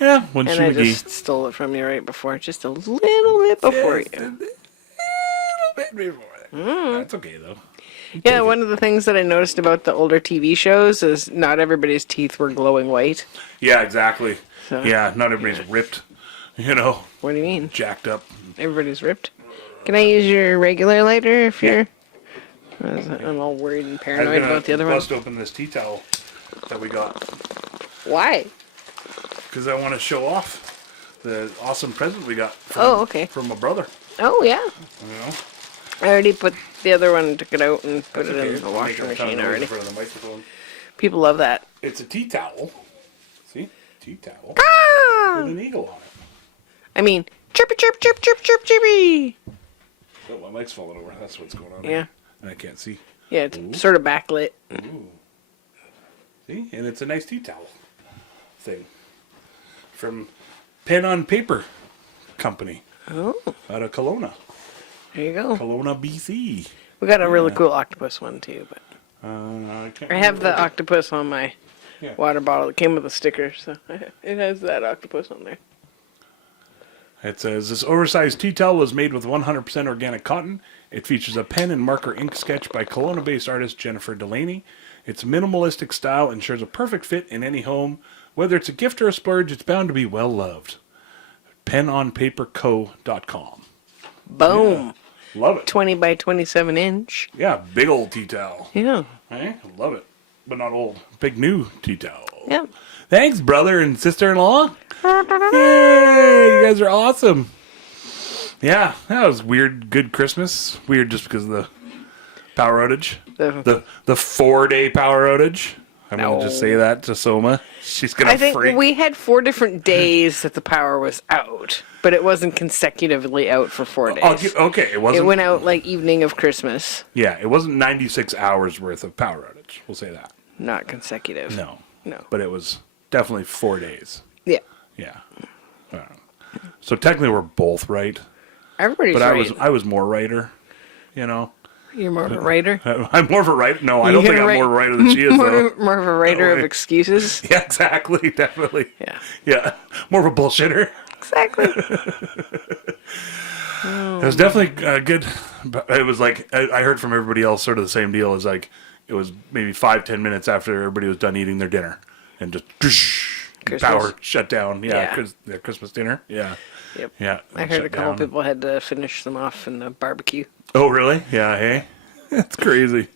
Yeah, one And shoe I McGee. just stole it from you right before. Just a little bit before Just a you. little bit before that. That's okay, though. Yeah, one of the things that I noticed about the older TV shows is not everybody's teeth were glowing white. Yeah, exactly. So, Yeah, not everybody's ripped, What do you mean? jacked up. Everybody's ripped. Can I use your regular lighter if you're... I'm all worried and paranoid about the other one. Bust open this tea towel that we got Why? because I want to show off the awesome present we got from my brother. Oh, yeah. You know? I already put the other one, took it out and put it Okay, in the I'll washing make a ton of machine noise already. in front of the microphone. People love that. It's a tea towel. See? Tea towel Ah! with an eagle on it. I mean, chirpy, chirp, chirp, chirp, chirp, chirpy. Oh, my mic's falling over. That's what's going on. Yeah. Here. And I can't see. Yeah, it's sort of backlit. Ooh. See? And it's a nice tea towel thing. From Pen on Paper Company. Oh, Out of Kelowna. there you go. Kelowna, BC. We got a really cool octopus one too, but I I have the octopus on my water bottle. It came with a sticker, so it has that octopus on there. It says, this oversized tea towel was made with 100% organic cotton. It features a pen and marker ink sketch by Kelowna-based artist Jennifer Delaney. Its minimalistic style ensures a perfect fit in any home. Whether it's a gift or a splurge, it's bound to be well loved. penonpaperco.com. Boom. Yeah, love it. 20 by 27 inch. Yeah, big old tea towel. Yeah. Hey, love it. But not old. Big new tea towel. Yeah. Thanks, brother and sister-in-law. Yay, you guys are awesome. Yeah, that was weird. Good Christmas. Weird just because of the power outage. The 4-day power outage. I'm going to just say that to Soma. She's going to freak. I think we had 4 different days that the power was out, but it wasn't consecutively out for 4 days. Okay, it wasn't. It went out like evening of Christmas. Yeah, it wasn't 96 hours worth of power outage. We'll say that. Not consecutive. No. No. But it was definitely 4 days. Yeah. Yeah. So technically we're both right. Everybody's But right. I was more righter, you know. You're more of a writer? I'm more of a writer. No, I don't think I'm more of a writer than she is, though. More of a writer No of way. excuses? Yeah, exactly. Definitely. Yeah. Yeah. More of a bullshitter. Exactly. It was definitely good. But it was like, I heard from everybody else sort of the same deal. It was like, it was maybe 5-10 minutes after everybody was done eating their dinner. And just Christmas. power shut down. Yeah, Yeah. their Christmas dinner. Yeah. Yep. Yeah. I heard shut a couple down. people had to finish them off in the barbecue. Oh, really? Yeah, hey? That's crazy.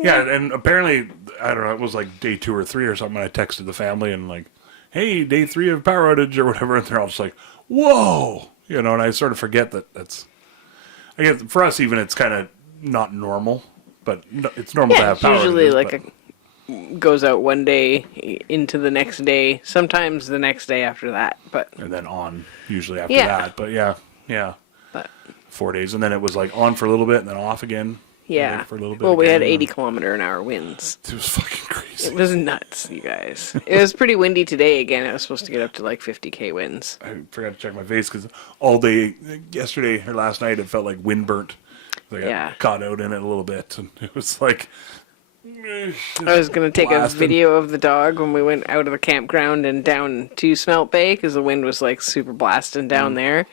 Yeah, and apparently, I don't know, it was like day 2 or 3 or something. I texted the family and like, hey, day 3 of power outage or whatever. And they're all just like, whoa. You know, and I sort of forget that that's, I guess for us even, it's kind of not normal, but it's normal to have It's power usually outages, like goes out one day into the next day, sometimes the next day after that, but and then on usually after Yeah. that. But yeah. but 4 days. And then it was like on for a little bit and then off again. yeah. For a little bit. Well, we had again. 80-kilometer-an-hour winds. It was fucking crazy. It was nuts, you guys. It was pretty windy today again. It was supposed to get up to like 50K winds. I forgot to check my face because all day yesterday or last night it felt like wind burnt. I got Yeah. caught out in it a little bit, and it was like. I was going to take blasting. a video of the dog when we went out of the campground and down to Smelt Bay because the wind was like super blasting down there.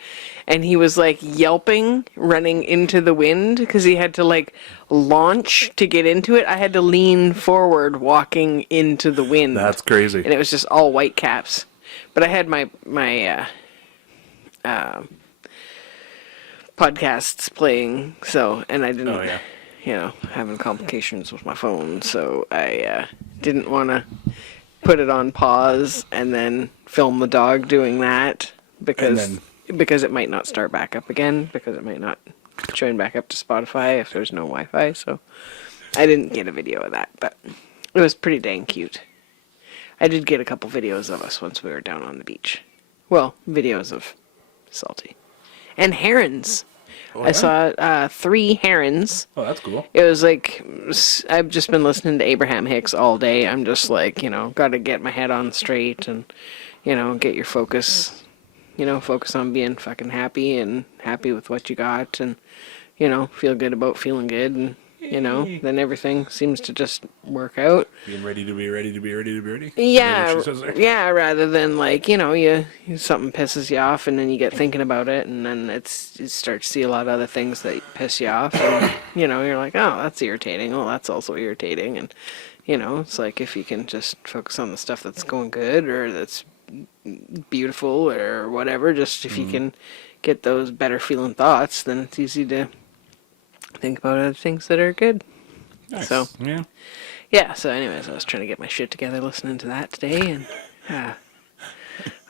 And he was like yelping, running into the wind because he had to like launch to get into it. I had to lean forward walking into the wind. That's crazy. And it was just all white caps. But I had my podcasts playing, so, and I didn't. Oh yeah. Having complications with my phone, so I didn't want to put it on pause and then film the dog doing that because it might not start back up again, because it might not join back up to Spotify if there's no Wi-Fi, so I didn't get a video of that, but it was pretty dang cute. I did get a couple videos of us once we were down on the beach. Well, videos of Salty. And herons. Oh, I saw 3 herons. Oh, that's cool. It was like, I've just been listening to Abraham Hicks all day. I'm just like, got to get my head on straight and, get your focus, focus on being fucking happy and happy with what you got and, feel good about feeling good and, then everything seems to just work out. Being ready to be ready to be ready to be ready. Yeah, Is that what she says there? yeah. Rather than like you something pisses you off and then you get thinking about it and then you start to see a lot of other things that piss you off and you're like, oh, that's irritating. Oh, that's also irritating, and it's like if you can just focus on the stuff that's going good or that's beautiful or whatever. Just if you can get those better feeling thoughts, then it's easy to think about other things that are good. Nice. So yeah. so anyways, I was trying to get my shit together listening to that today, and I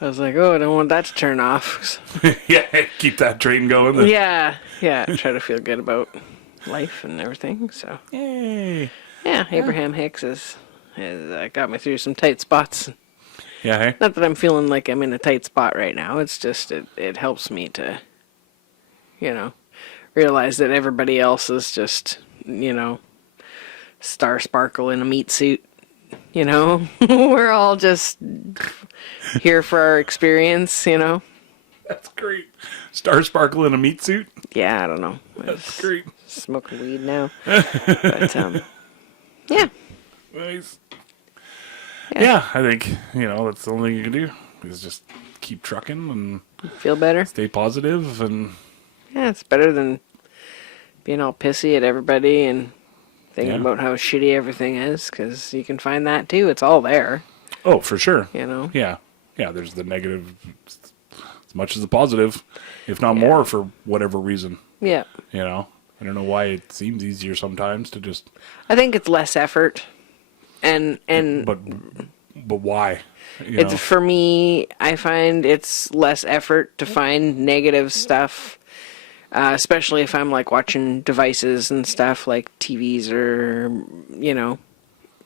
was like, oh, I don't want that to turn off. Yeah, keep that train going. Yeah, try to feel good about life and everything, so. Yay. Yeah, Abraham Hicks has got me through some tight spots. Yeah, hey? Not that I'm feeling like I'm in a tight spot right now, it's just, it helps me to, realize that everybody else is just, star sparkle in a meat suit. We're all just here for our experience, That's great. Star Sparkle in a meat suit? Yeah, I don't know. That's great. Smoking weed now. But, yeah. Nice. Yeah, I think, that's the only thing you can do is just keep trucking and Feel better? stay positive and Yeah, it's better than being all pissy at everybody and thinking about how shitty everything is, because you can find that too. It's all there. oh, for sure. Yeah, There's the negative as much as the positive, if not more, for whatever reason. Yeah. I don't know why it seems easier sometimes to just. I think it's less effort, and But why? it's for me. I find it's less effort to find negative stuff, especially if I'm like watching devices and stuff like TVs or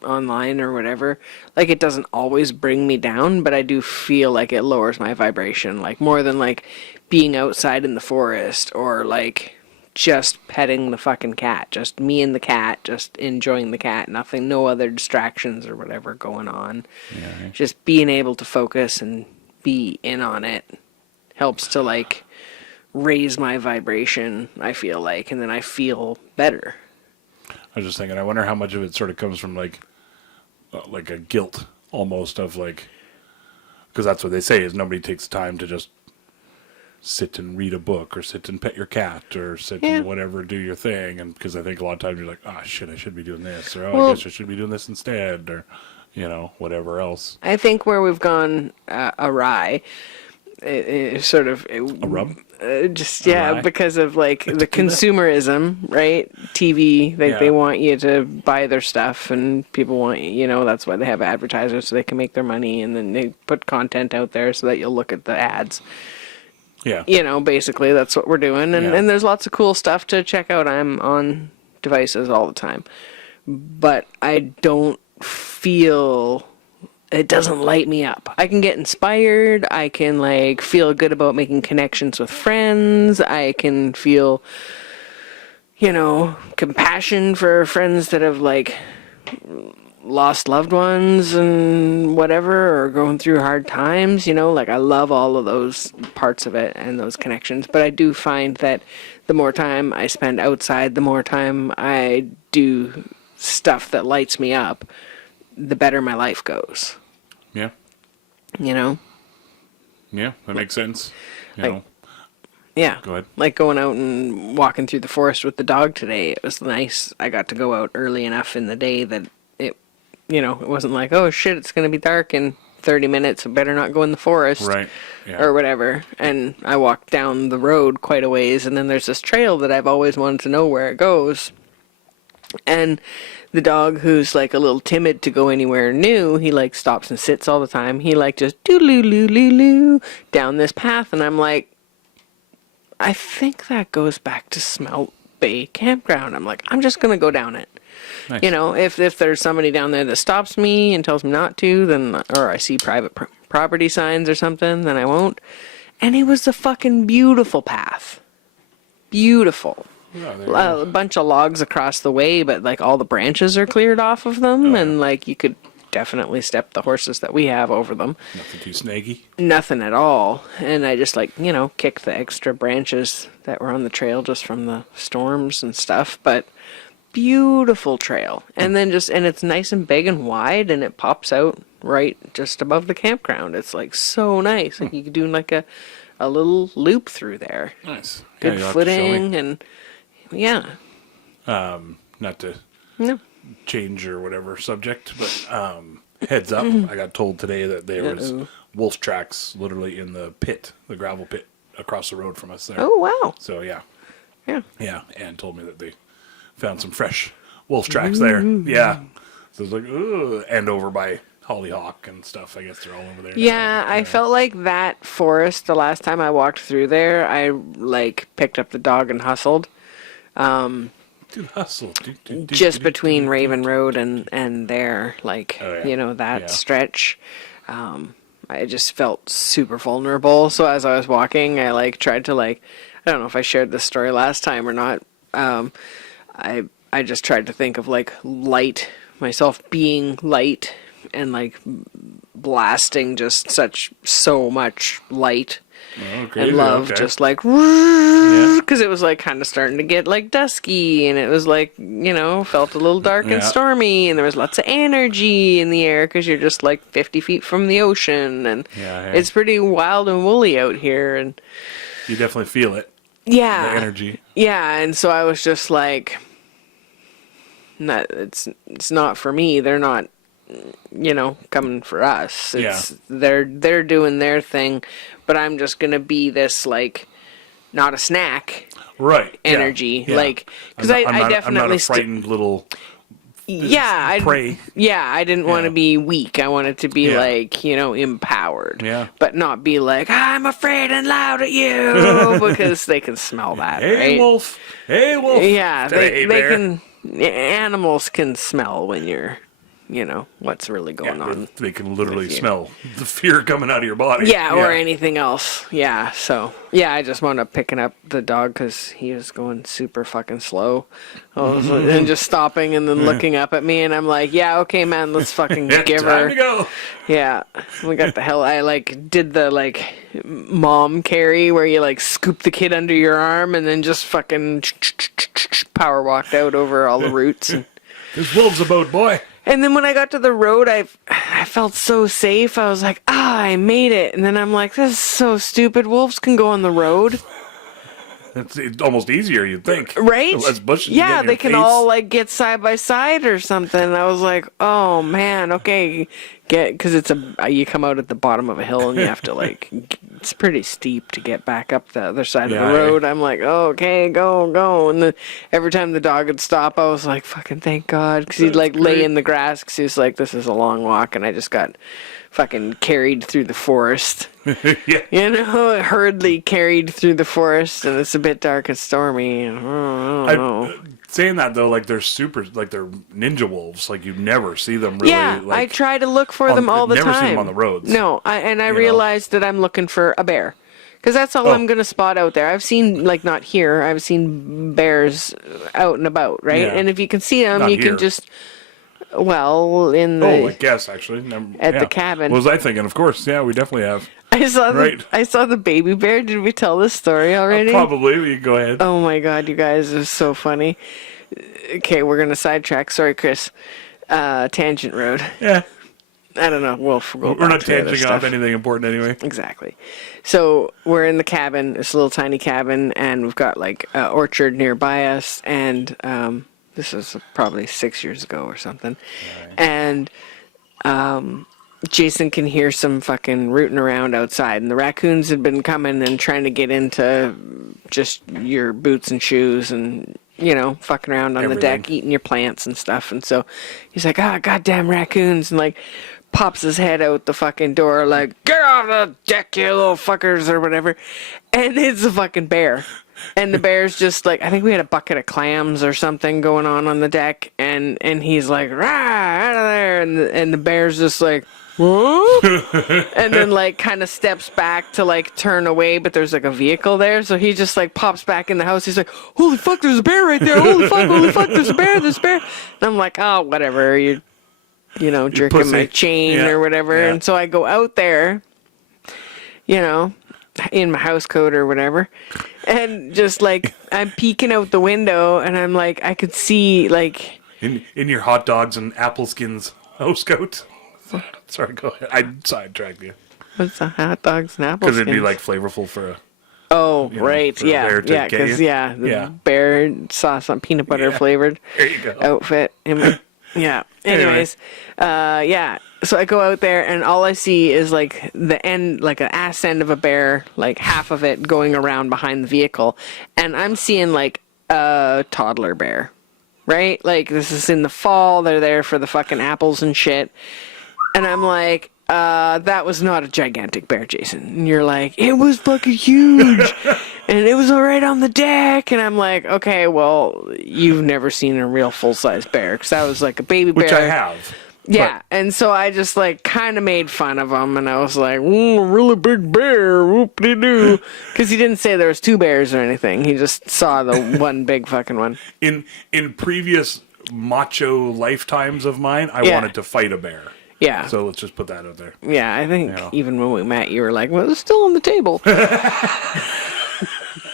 online or whatever. Like, it doesn't always bring me down, but I do feel like it lowers my vibration, like more than like being outside in the forest or like just petting the fucking cat, just me and the cat, just enjoying the cat, nothing, no other distractions or whatever going on. Just being able to focus and be in on it helps to like raise my vibration, I feel like, and then I feel better. I was just thinking, I wonder how much of it sort of comes from like a guilt almost of like, because that's what they say is nobody takes time to just sit and read a book or sit and pet your cat or sit and whatever, do your thing. And because I think a lot of times you're like, oh shit, I should be doing this, or I guess I should be doing this instead, or whatever else. I think where we've gone awry, it sort of A rub? Awry? Because of like the consumerism, right? TV, they want you to buy their stuff, and people want that's why they have advertisers, so they can make their money, and then they put content out there so that you'll look at the ads. Yeah. Basically that's what we're doing, and there's lots of cool stuff to check out. I'm on devices all the time, but I don't feel. It doesn't light me up. I can get inspired. I can like feel good about making connections with friends. I can feel, compassion for friends that have like lost loved ones and whatever, or going through hard times. Like I love all of those parts of it and those connections. But I do find that the more time I spend outside, the more time I do stuff that lights me up, the better my life goes. Yeah. Yeah, that makes sense. Yeah. Go ahead. Like going out and walking through the forest with the dog today. It was nice. I got to go out early enough in the day that it wasn't like, oh shit, it's going to be dark in 30 minutes. I better not go in the forest. Right. Yeah. Or whatever. And I walked down the road quite a ways, and then there's this trail that I've always wanted to know where it goes. And the dog, who's like a little timid to go anywhere new, he like stops and sits all the time. He like just doo-loo-loo-loo-loo down this path, and I'm like, I think that goes back to Smelt Bay Campground. I'm like, I'm just gonna go down it. Nice. If there's somebody down there that stops me and tells me not to, then, or I see private property signs or something, then I won't. And it was a fucking beautiful path. Beautiful. A bunch of logs across the way, but like all the branches are cleared off of them, and like you could definitely step the horses that we have over them. Nothing too snaggy. Nothing at all. And I just like kicked the extra branches that were on the trail just from the storms and stuff. But beautiful trail, and then and it's nice and big and wide, and it pops out right just above the campground. It's like so nice. Like you could do like a little loop through there. Nice. Good footing and. Yeah. Not to change or whatever subject, but heads up, I got told today that there was wolf tracks literally in the gravel pit across the road from us there. Oh, wow. So, yeah. Yeah. Yeah, Ann told me that they found some fresh wolf tracks there. Yeah. So it's like, ooh, and over by Hollyhock and stuff. I guess they're all over there. Yeah, I felt like that forest, the last time I walked through there, I like picked up the dog and hustled. Dude, hustle. Just between Raven Road and there, like, that stretch. I just felt super vulnerable. So as I was walking, I like tried to I don't know if I shared this story last time or not. I just tried to think of like light, myself being light, and like blasting just so much light. And love, just like, because it was like kind of starting to get like dusky, and it was like, felt a little dark and stormy, and there was lots of energy in the air because you're just like 50 feet from the ocean, and it's pretty wild and woolly out here, and you definitely feel it. Yeah, the energy. Yeah, and so I was just like, it's not for me. They're not. Coming for us. They're doing their thing, but I'm just gonna be this like not a snack, right? Energy, like because I definitely I'm not a frightened little prey. I didn't want to be weak. I wanted to be like empowered, but not be like I'm afraid and loud at you because they can smell that. Hey right? Wolf, hey wolf. Yeah, they can. Animals can smell when you're what's really going on. They can literally with you. smell the fear coming out of your body. Yeah, or anything else. Yeah, so, yeah, I just wound up picking up the dog because he was going super fucking slow. And just stopping and then looking up at me, and I'm like, yeah, okay, man, let's fucking give her. Time to go. Yeah, we got the hell. I did the mom carry where you scoop the kid under your arm and then just fucking power walked out over all the roots. There's wolves about, boy. And then when I got to the road, I felt so safe. I was like, I made it. And then I'm like, this is so stupid. Wolves can go on the road. It's almost easier, you'd think. Right? Less bushes. Yeah, they can all get side by side or something. And I was like, oh man, okay. Because you come out at the bottom of a hill and you have to it's pretty steep to get back up the other side of the road. I'm like, oh, okay, go. And then every time the dog would stop, I was like, fucking thank God. Because he'd lay in the grass because he was like, this is a long walk. And I just got fucking carried through the forest. Yeah. Hurriedly carried through the forest. And it's a bit dark and stormy. I don't know. Saying that though, they're they're ninja wolves. You never see them really. Yeah, I try to look for them all the time. Never see them on the roads. No, I realized that I'm looking for a bear. Because that's all I'm going to spot out there. I've seen, not here, I've seen bears out and about, right? Yeah. And if you can see them, Not you here. can just, in the... I guess, actually. At the cabin. What was I thinking? Of course, yeah, we definitely have. I saw the baby bear. Did we tell this story already? Probably. You can go ahead. Oh my God, you guys are so funny. Okay, we're going to sidetrack. Sorry, Chris. Tangent road. Yeah. I don't know. We're not tangenting off anything important anyway. Exactly. So we're in the cabin, this little tiny cabin, and we've got an orchard nearby us. And this was probably 6 years ago or something. Right. And Jason can hear some fucking rooting around outside, and the raccoons had been coming and trying to get into just your boots and shoes and fucking around on the deck, eating your plants and stuff. And so he's like, goddamn raccoons, and pops his head out the fucking door get off the deck, you little fuckers, or whatever. And it's a fucking bear. And the bear's just I think we had a bucket of clams or something going on the deck, and he's like, rah, out of there. And the bear's just like, what? And then kind of steps back to turn away, but there's a vehicle there, so he just pops back in the house. He's like, holy fuck, there's a bear right there. Holy fuck, there's a bear. And I'm like, oh, whatever, you jerking my chain or whatever. Yeah. And so I go out there, in my house coat or whatever, and just I'm peeking out the window, and I'm like, I could see in your hot dogs and apple skins house coat. Sorry, go ahead. I sidetracked you. What's a hot dogs and apple Because skins? it'd be flavorful for a... Oh, right. Yeah. Because, the bear sauce on peanut butter flavored outfit. Yeah. Anyways, so I go out there, and all I see is the end, an ass end of a bear, half of it going around behind the vehicle. And I'm seeing a toddler bear, right? This is in the fall. They're there for the fucking apples and shit. And I'm like, that was not a gigantic bear, Jason. And you're like, it was fucking huge. And it was all right on the deck. And I'm like, okay, well, you've never seen a real full-size bear. Because that was a baby bear. Which I have. Yeah. And so I just kind of made fun of him. And I was like, a really big bear. Whoop-de-doo. Because he didn't say there was two bears or anything. He just saw the one big fucking one. In previous macho lifetimes of mine, I wanted to fight a bear. Yeah. So let's just put that out there. Yeah, I think even when we met, you were like, well, it's still on the table.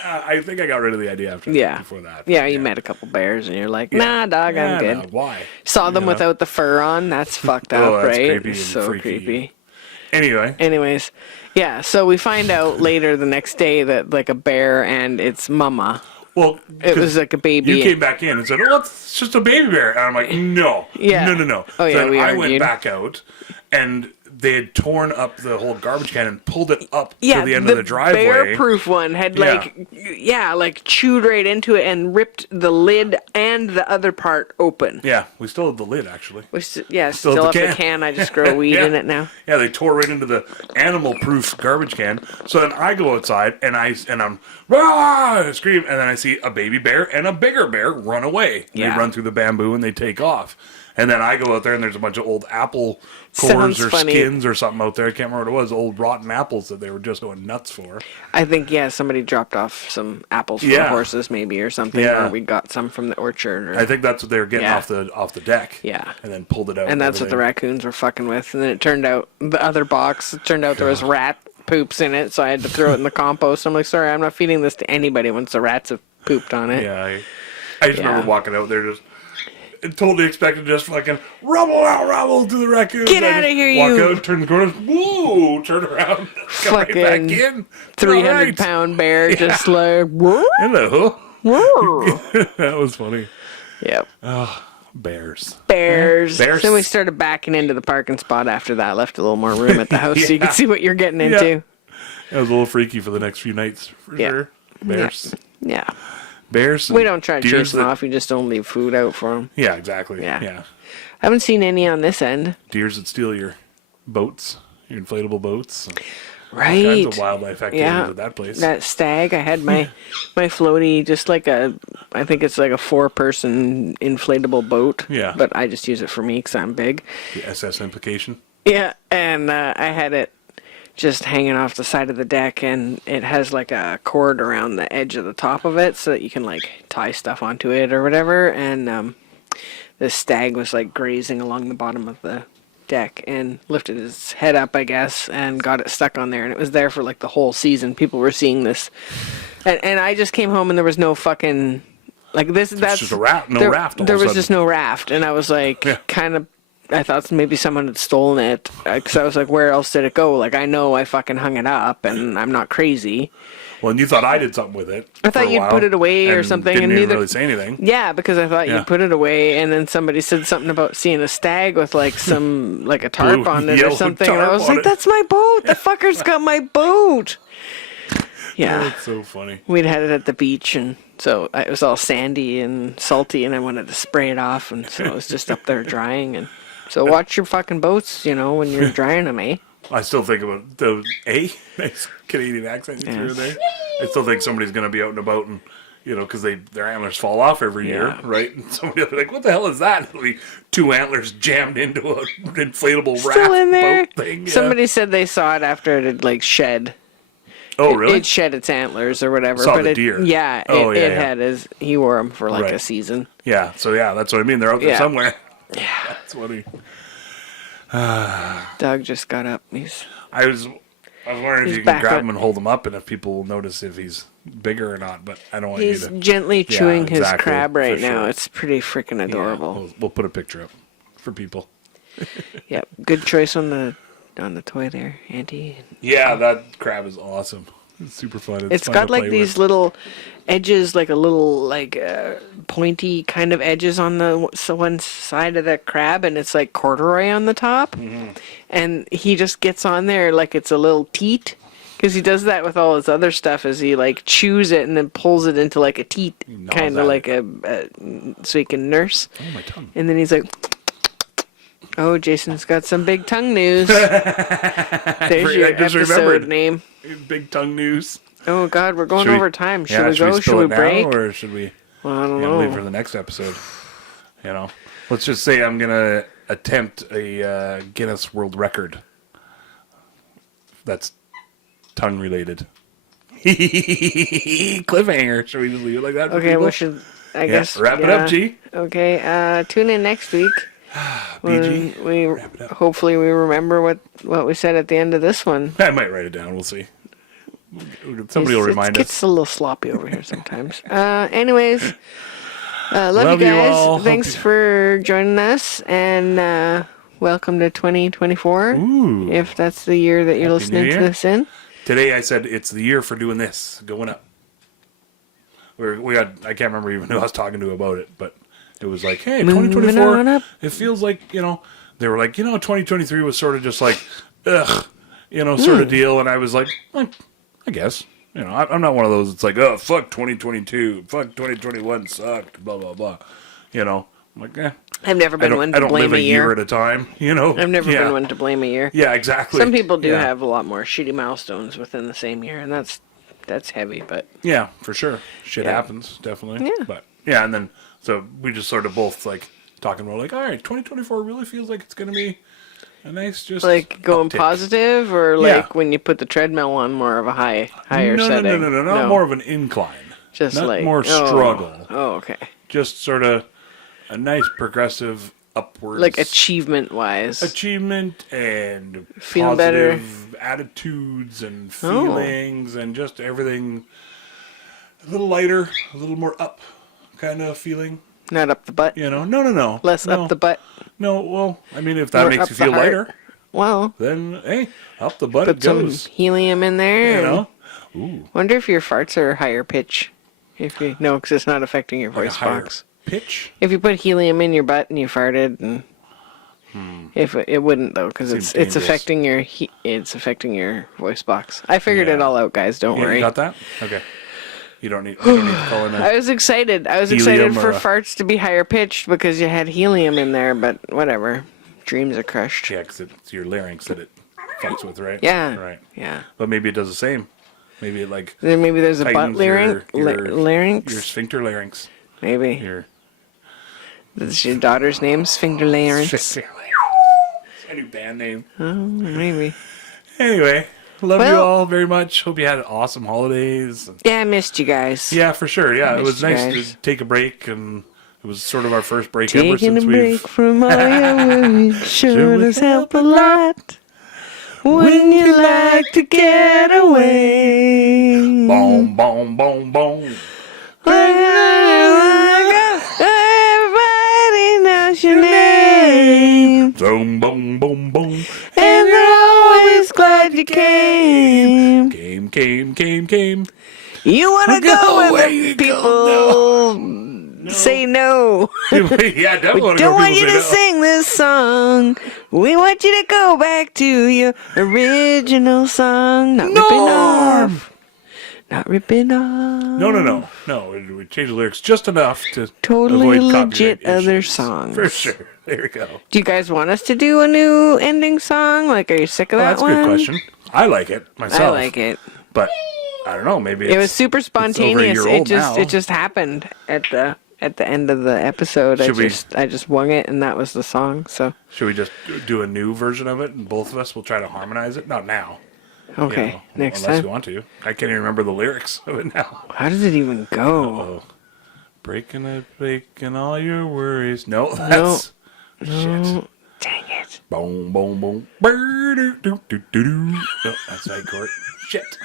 I think I got rid of the idea before that. Yeah, you met a couple bears, and you're like, nah, dog, I'm good. No, why? Saw them without the fur on. That's fucked up, that's right? creepy and So freaky. creepy. Anyways, yeah, so we find out later the next day that a bear and its mama. Well, it was a baby. You came back in and said, "Oh, it's just a baby bear," and I'm like, "No, no." Oh yeah, I went back out, and they had torn up the whole garbage can and pulled it up to the end of the driveway. The bear-proof one had chewed right into it and ripped the lid and the other part open. Yeah, we still have the lid actually. Still have the can. I just grow weed in it now. Yeah, they tore right into the animal-proof garbage can. So then I go outside and I'm I scream, and then I see a baby bear and a bigger bear run away. They run through the bamboo and they take off. And then I go out there and there's a bunch of old apple Sounds cores or funny. skins or something out there. I can't remember what it was. Old rotten apples that they were just going nuts for. I think, yeah, somebody dropped off some apples for the Yeah. horses maybe or something. Yeah. Or we got some from the orchard. Or, I think that's what they were getting Yeah. off the deck. Yeah. And then pulled it out. and that's what the everything. raccoons were fucking with. And then it turned out, the other box, it turned out there was rat poops in it. So I had to throw it in the compost. I'm like, sorry, I'm not feeding this to anybody once the rats have pooped on it. Yeah. I just Yeah. remember walking out there just totally expected just fucking rubble to the raccoons. Get I outta just here, walk you- out, turn the corner, whoa, turn around, come right back Fucking in. 300-pound bear just like, whoa, Hello. whoa. That was funny. Yep. Bears. Bears. Bears. Then we started backing into the parking spot after that. Left a little more room at the house so you could see what you're getting into. That was a little freaky for the next few nights, for Yeah. sure. Bears. Yeah. Bears. We don't try to deers chase them off. You just don't leave food out for them. Yeah, exactly. Yeah. Yeah. I haven't seen any on this end. Deers that steal your boats, your inflatable boats. Right. Kinds of wildlife activities Yeah. at that place. That stag, I had my floaty, just like I think it's like a 4-person inflatable boat. Yeah. But I just use it for me because I'm big. The SS implication. Yeah, and I had it just hanging off the side of the deck, and it has like a cord around the edge of the top of it so that you can like tie stuff onto it or whatever. And the stag was like grazing along the bottom of the deck and lifted his head up, I guess, and got it stuck on there. And it was there for like the whole season. People were seeing this, and I just came home and there was no fucking like this. That's just a raft, no there, raft. All of There a was sudden. just no raft, and I was like, Yeah. kind of. I thought maybe someone had stolen it because I was like, where else did it go? Like, I know I fucking hung it up and I'm not crazy. Well, and you thought I did something with it. I thought for a you'd while put it away or and something, Didn't and even neither- really say anything. Yeah, because I thought Yeah. you'd put it away, and then somebody said something about seeing a stag with like some like a tarp Blue on it or yellow something, and I tarp was on like, it. "That's my boat! The fucker's got my boat!" Yeah, That's so funny. we'd had it at the beach, and so it was all sandy and salty, and I wanted to spray it off, and so it was just up there drying. And so watch your fucking boats, when you're drying them, eh? I still think about the nice Canadian accent you threw in there. I still think somebody's going to be out and about and, because their antlers fall off every year, Yeah. right? And somebody will be like, what the hell is that? It'll be 2 antlers jammed into an inflatable Still raft in there. boat thing. Yeah. Somebody said they saw it after it had like shed. Oh, really? It shed its antlers or whatever. Saw but the it, deer. Yeah, Oh, it yeah. had he wore them for like Right. a season. Yeah, so that's what I mean. They're out there Yeah. somewhere. Yeah. That's funny. Doug just got up. I was wondering if He's you can back grab up. him and hold him up and if people will notice if he's bigger or not, but I don't want He's you to. gently chewing his exactly, crab right for now. sure. It's pretty freaking Yeah, adorable. we'll put a picture up for people. Yep. Good choice on the toy there, Auntie. Yeah, that crab is awesome. It's super fun. It's fun got to like play these with. little edges, like a little pointy kind of edges on the one side of the crab, and it's like corduroy on the top. Mm-hmm. And he just gets on there like it's a little teat, because he does that with all his other stuff. As he like chews it and then pulls it into like a teat, gnaws kind at of like a so he can nurse. Oh, my tongue. And then he's like, "Oh, Jason's got some big tongue news." There's your I just episode remembered. name. Big tongue news. Oh God, we're going Should we- over time. Should Yeah, we go? spill Should we it now, break? or should we Well, I don't leave for know. the next episode? Let's just say I'm gonna attempt a Guinness World Record. That's tongue related. Cliffhanger. Should we just leave it like that? For Okay, people? we should. I Yeah, guess wrap it up, G. Okay, tune in next week. BG. when we Wrap it up. hopefully we remember what we said at the end of this one. I might write it down. We'll see. Somebody will remind It us. gets a little sloppy over here sometimes. Anyways, love Love you you guys. all. Thanks Hope you- for joining us, and welcome to 2024. Ooh. If that's the year that you're Happy listening New to Year. this in. Today I said it's the year for doing this, going up. I can't remember even who I was talking to about it, but it was like, hey, Moving 2024, on up. it feels like, they were like, 2023 was sort of just like, ugh, sort of deal. And I was like, I guess, I'm not one of those. It's like, oh, fuck 2022, fuck 2021 sucked, blah, blah, blah. I'm like, I've never been one I to don't blame live a a year year. at a time, I've never Yeah. been one to blame a year. Yeah, exactly. Some people do Yeah. have a lot more shitty milestones within the same year, and that's heavy. But Yeah, for sure. Shit Yeah. happens, definitely. Yeah. But yeah, and then so we just sort of both like talking about like, all right, 2024 really feels like it's going to be a nice just Like going uptick. positive, or Yeah. like when you put the treadmill on more of a higher No, setting? no, not more of an incline. Just not like more struggle. Oh, okay. Just sort of a nice progressive upwards. Like achievement-wise. Achievement and Feeling better. positive attitudes and feelings and just everything a little lighter, a little more up kind of feeling. Not up the butt. You know, no. Less no. up the butt. No, well, I mean, if that More makes up you the feel heart. lighter, Well, then hey, up the butt put it some goes. helium in there. You and know, ooh, Wonder if your farts are higher pitch. If you no, because it's not affecting your like a voice higher box. pitch. If you put helium in your butt and you farted, and if it wouldn't though, because Seems it's dangerous. affecting your voice box. I figured it Yeah. all out, guys. Don't Yeah, worry. you got that? Okay. You don't need to call in. I was excited. I was Helium excited for or a- farts to be higher pitched because you had helium in there, but whatever. Dreams are crushed. Yeah, because it's your larynx that it fucks with, right? Yeah. Right. Yeah. But maybe it does the same. Maybe it like Then maybe there's a butt tightens larynx. your Larynx. sphincter larynx. Maybe. Your Is your daughter's name Sphincter Larynx? sphincter larynx. It's a new band name. Oh, maybe. Anyway, love you Well- all very much. Hope you had awesome holidays. Yeah, I missed you guys. Yeah, for sure. Yeah, it Missed was you nice guys. to take a break, and it was sort of our first break ever Taking a since break we've. from all your worries sure would does help a lot. Wouldn't you like to get away? Boom, boom, boom, boom. Everybody knows your name, Boom, boom, boom, boom. and they're always glad you came. Came. You wanna go where where the you go, people say no. Yeah, definitely want to Don't go. want People you to say sing this song. We want you to go back to your original song. Not ripping off. Not ripping off. no. We changed the lyrics just enough to Totally avoid legit copyright other issues. songs. For sure. There we go. Do you guys want us to do a new ending song? Like, are you sick of Well, that that's a one? good question. I like it myself. I like it. But I don't know. Maybe It was super spontaneous. It's over a year old now. It just happened at the end of the episode. Should we- I just wung it, and that was the song. So Should we just do a new version of it, and both of us will try to harmonize it? Not now. you okay, know, next unless time. you want to. I can't even remember the lyrics of it now. How does it even go? Oh, breaking all your worries. No, that's shit. Dang it! Boom, boom, boom. Brr-do-do-do-do-do. Oh, that's right, Court. Shit.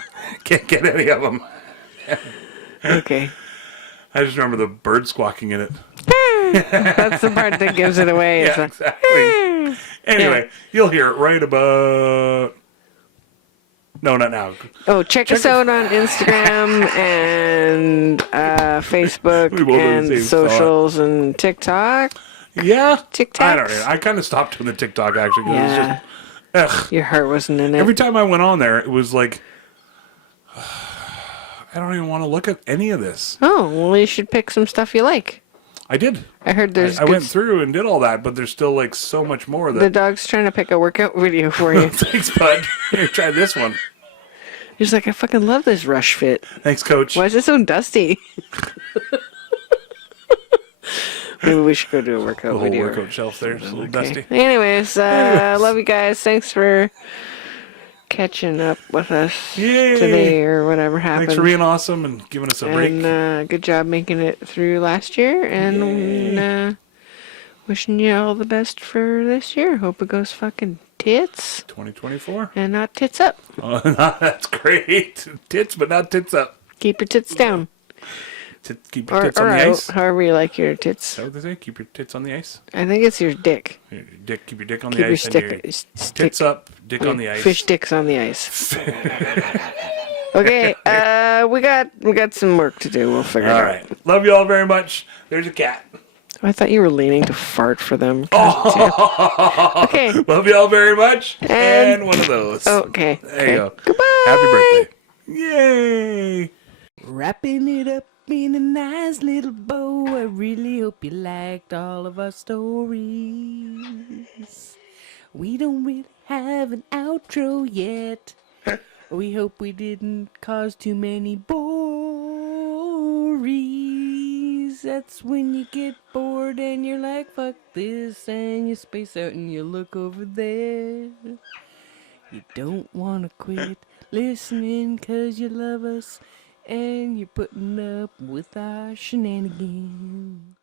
Can't get any of them. Okay, I just remember the bird squawking in it. that's the part that gives it away. It's Yeah, like, exactly. Anyway, you'll hear it right about. No, not now. oh, check us out on Instagram and Facebook We both have the and same thought. socials and TikTok. Yeah. Tic I don't Tacs. know. I kind of stopped doing the TikTok actually. 'Cause Yeah, It was just, ugh. your heart wasn't in it. Every time I went on there, it was like, I don't even want to look at any of this. Oh, well, you should pick some stuff you like. I did. I heard there's I good went through and did all that, but there's still like so much more The that. dog's trying to pick a workout video for you. Thanks, bud. Here, try this one. He's like, I fucking love this Rush fit. Thanks, Coach. Why is it so dusty? Maybe we should go do a workout The whole video. workout shelf there. It's a little dusty. Anyways, love you guys. Thanks for catching up with us Yay! today or whatever happened. Thanks for being awesome and giving us a break. And good job making it through last year. And wishing you all the best for this year. Hope it goes fucking tits 2024. and not tits up. Oh, that's great. Tits, but not tits up. Keep your tits down. Keep your Or, tits on the out, ice. Is however you like your tits. that what they say? Keep your tits on the ice. I think it's your dick. Keep your dick on Keep the your ice. stick, and stick your tits up, dick on the ice. Fish dicks on the ice. Okay, we got some work to do. We'll figure it All out. right. Love you all very much. There's a cat. I thought you were leaning to fart for them. Okay. Love you all very much. And- And one of those. Okay. There you go. Goodbye. Happy birthday. Yay. Wrapping it up in a nice little bow. I really hope you liked all of our stories. We don't really have an outro yet. We hope we didn't cause too many bories. days, that's when you get bored and you're like, fuck this, and you space out and you look over there. You don't want to quit listening 'cause you love us and you're putting up with our shenanigans.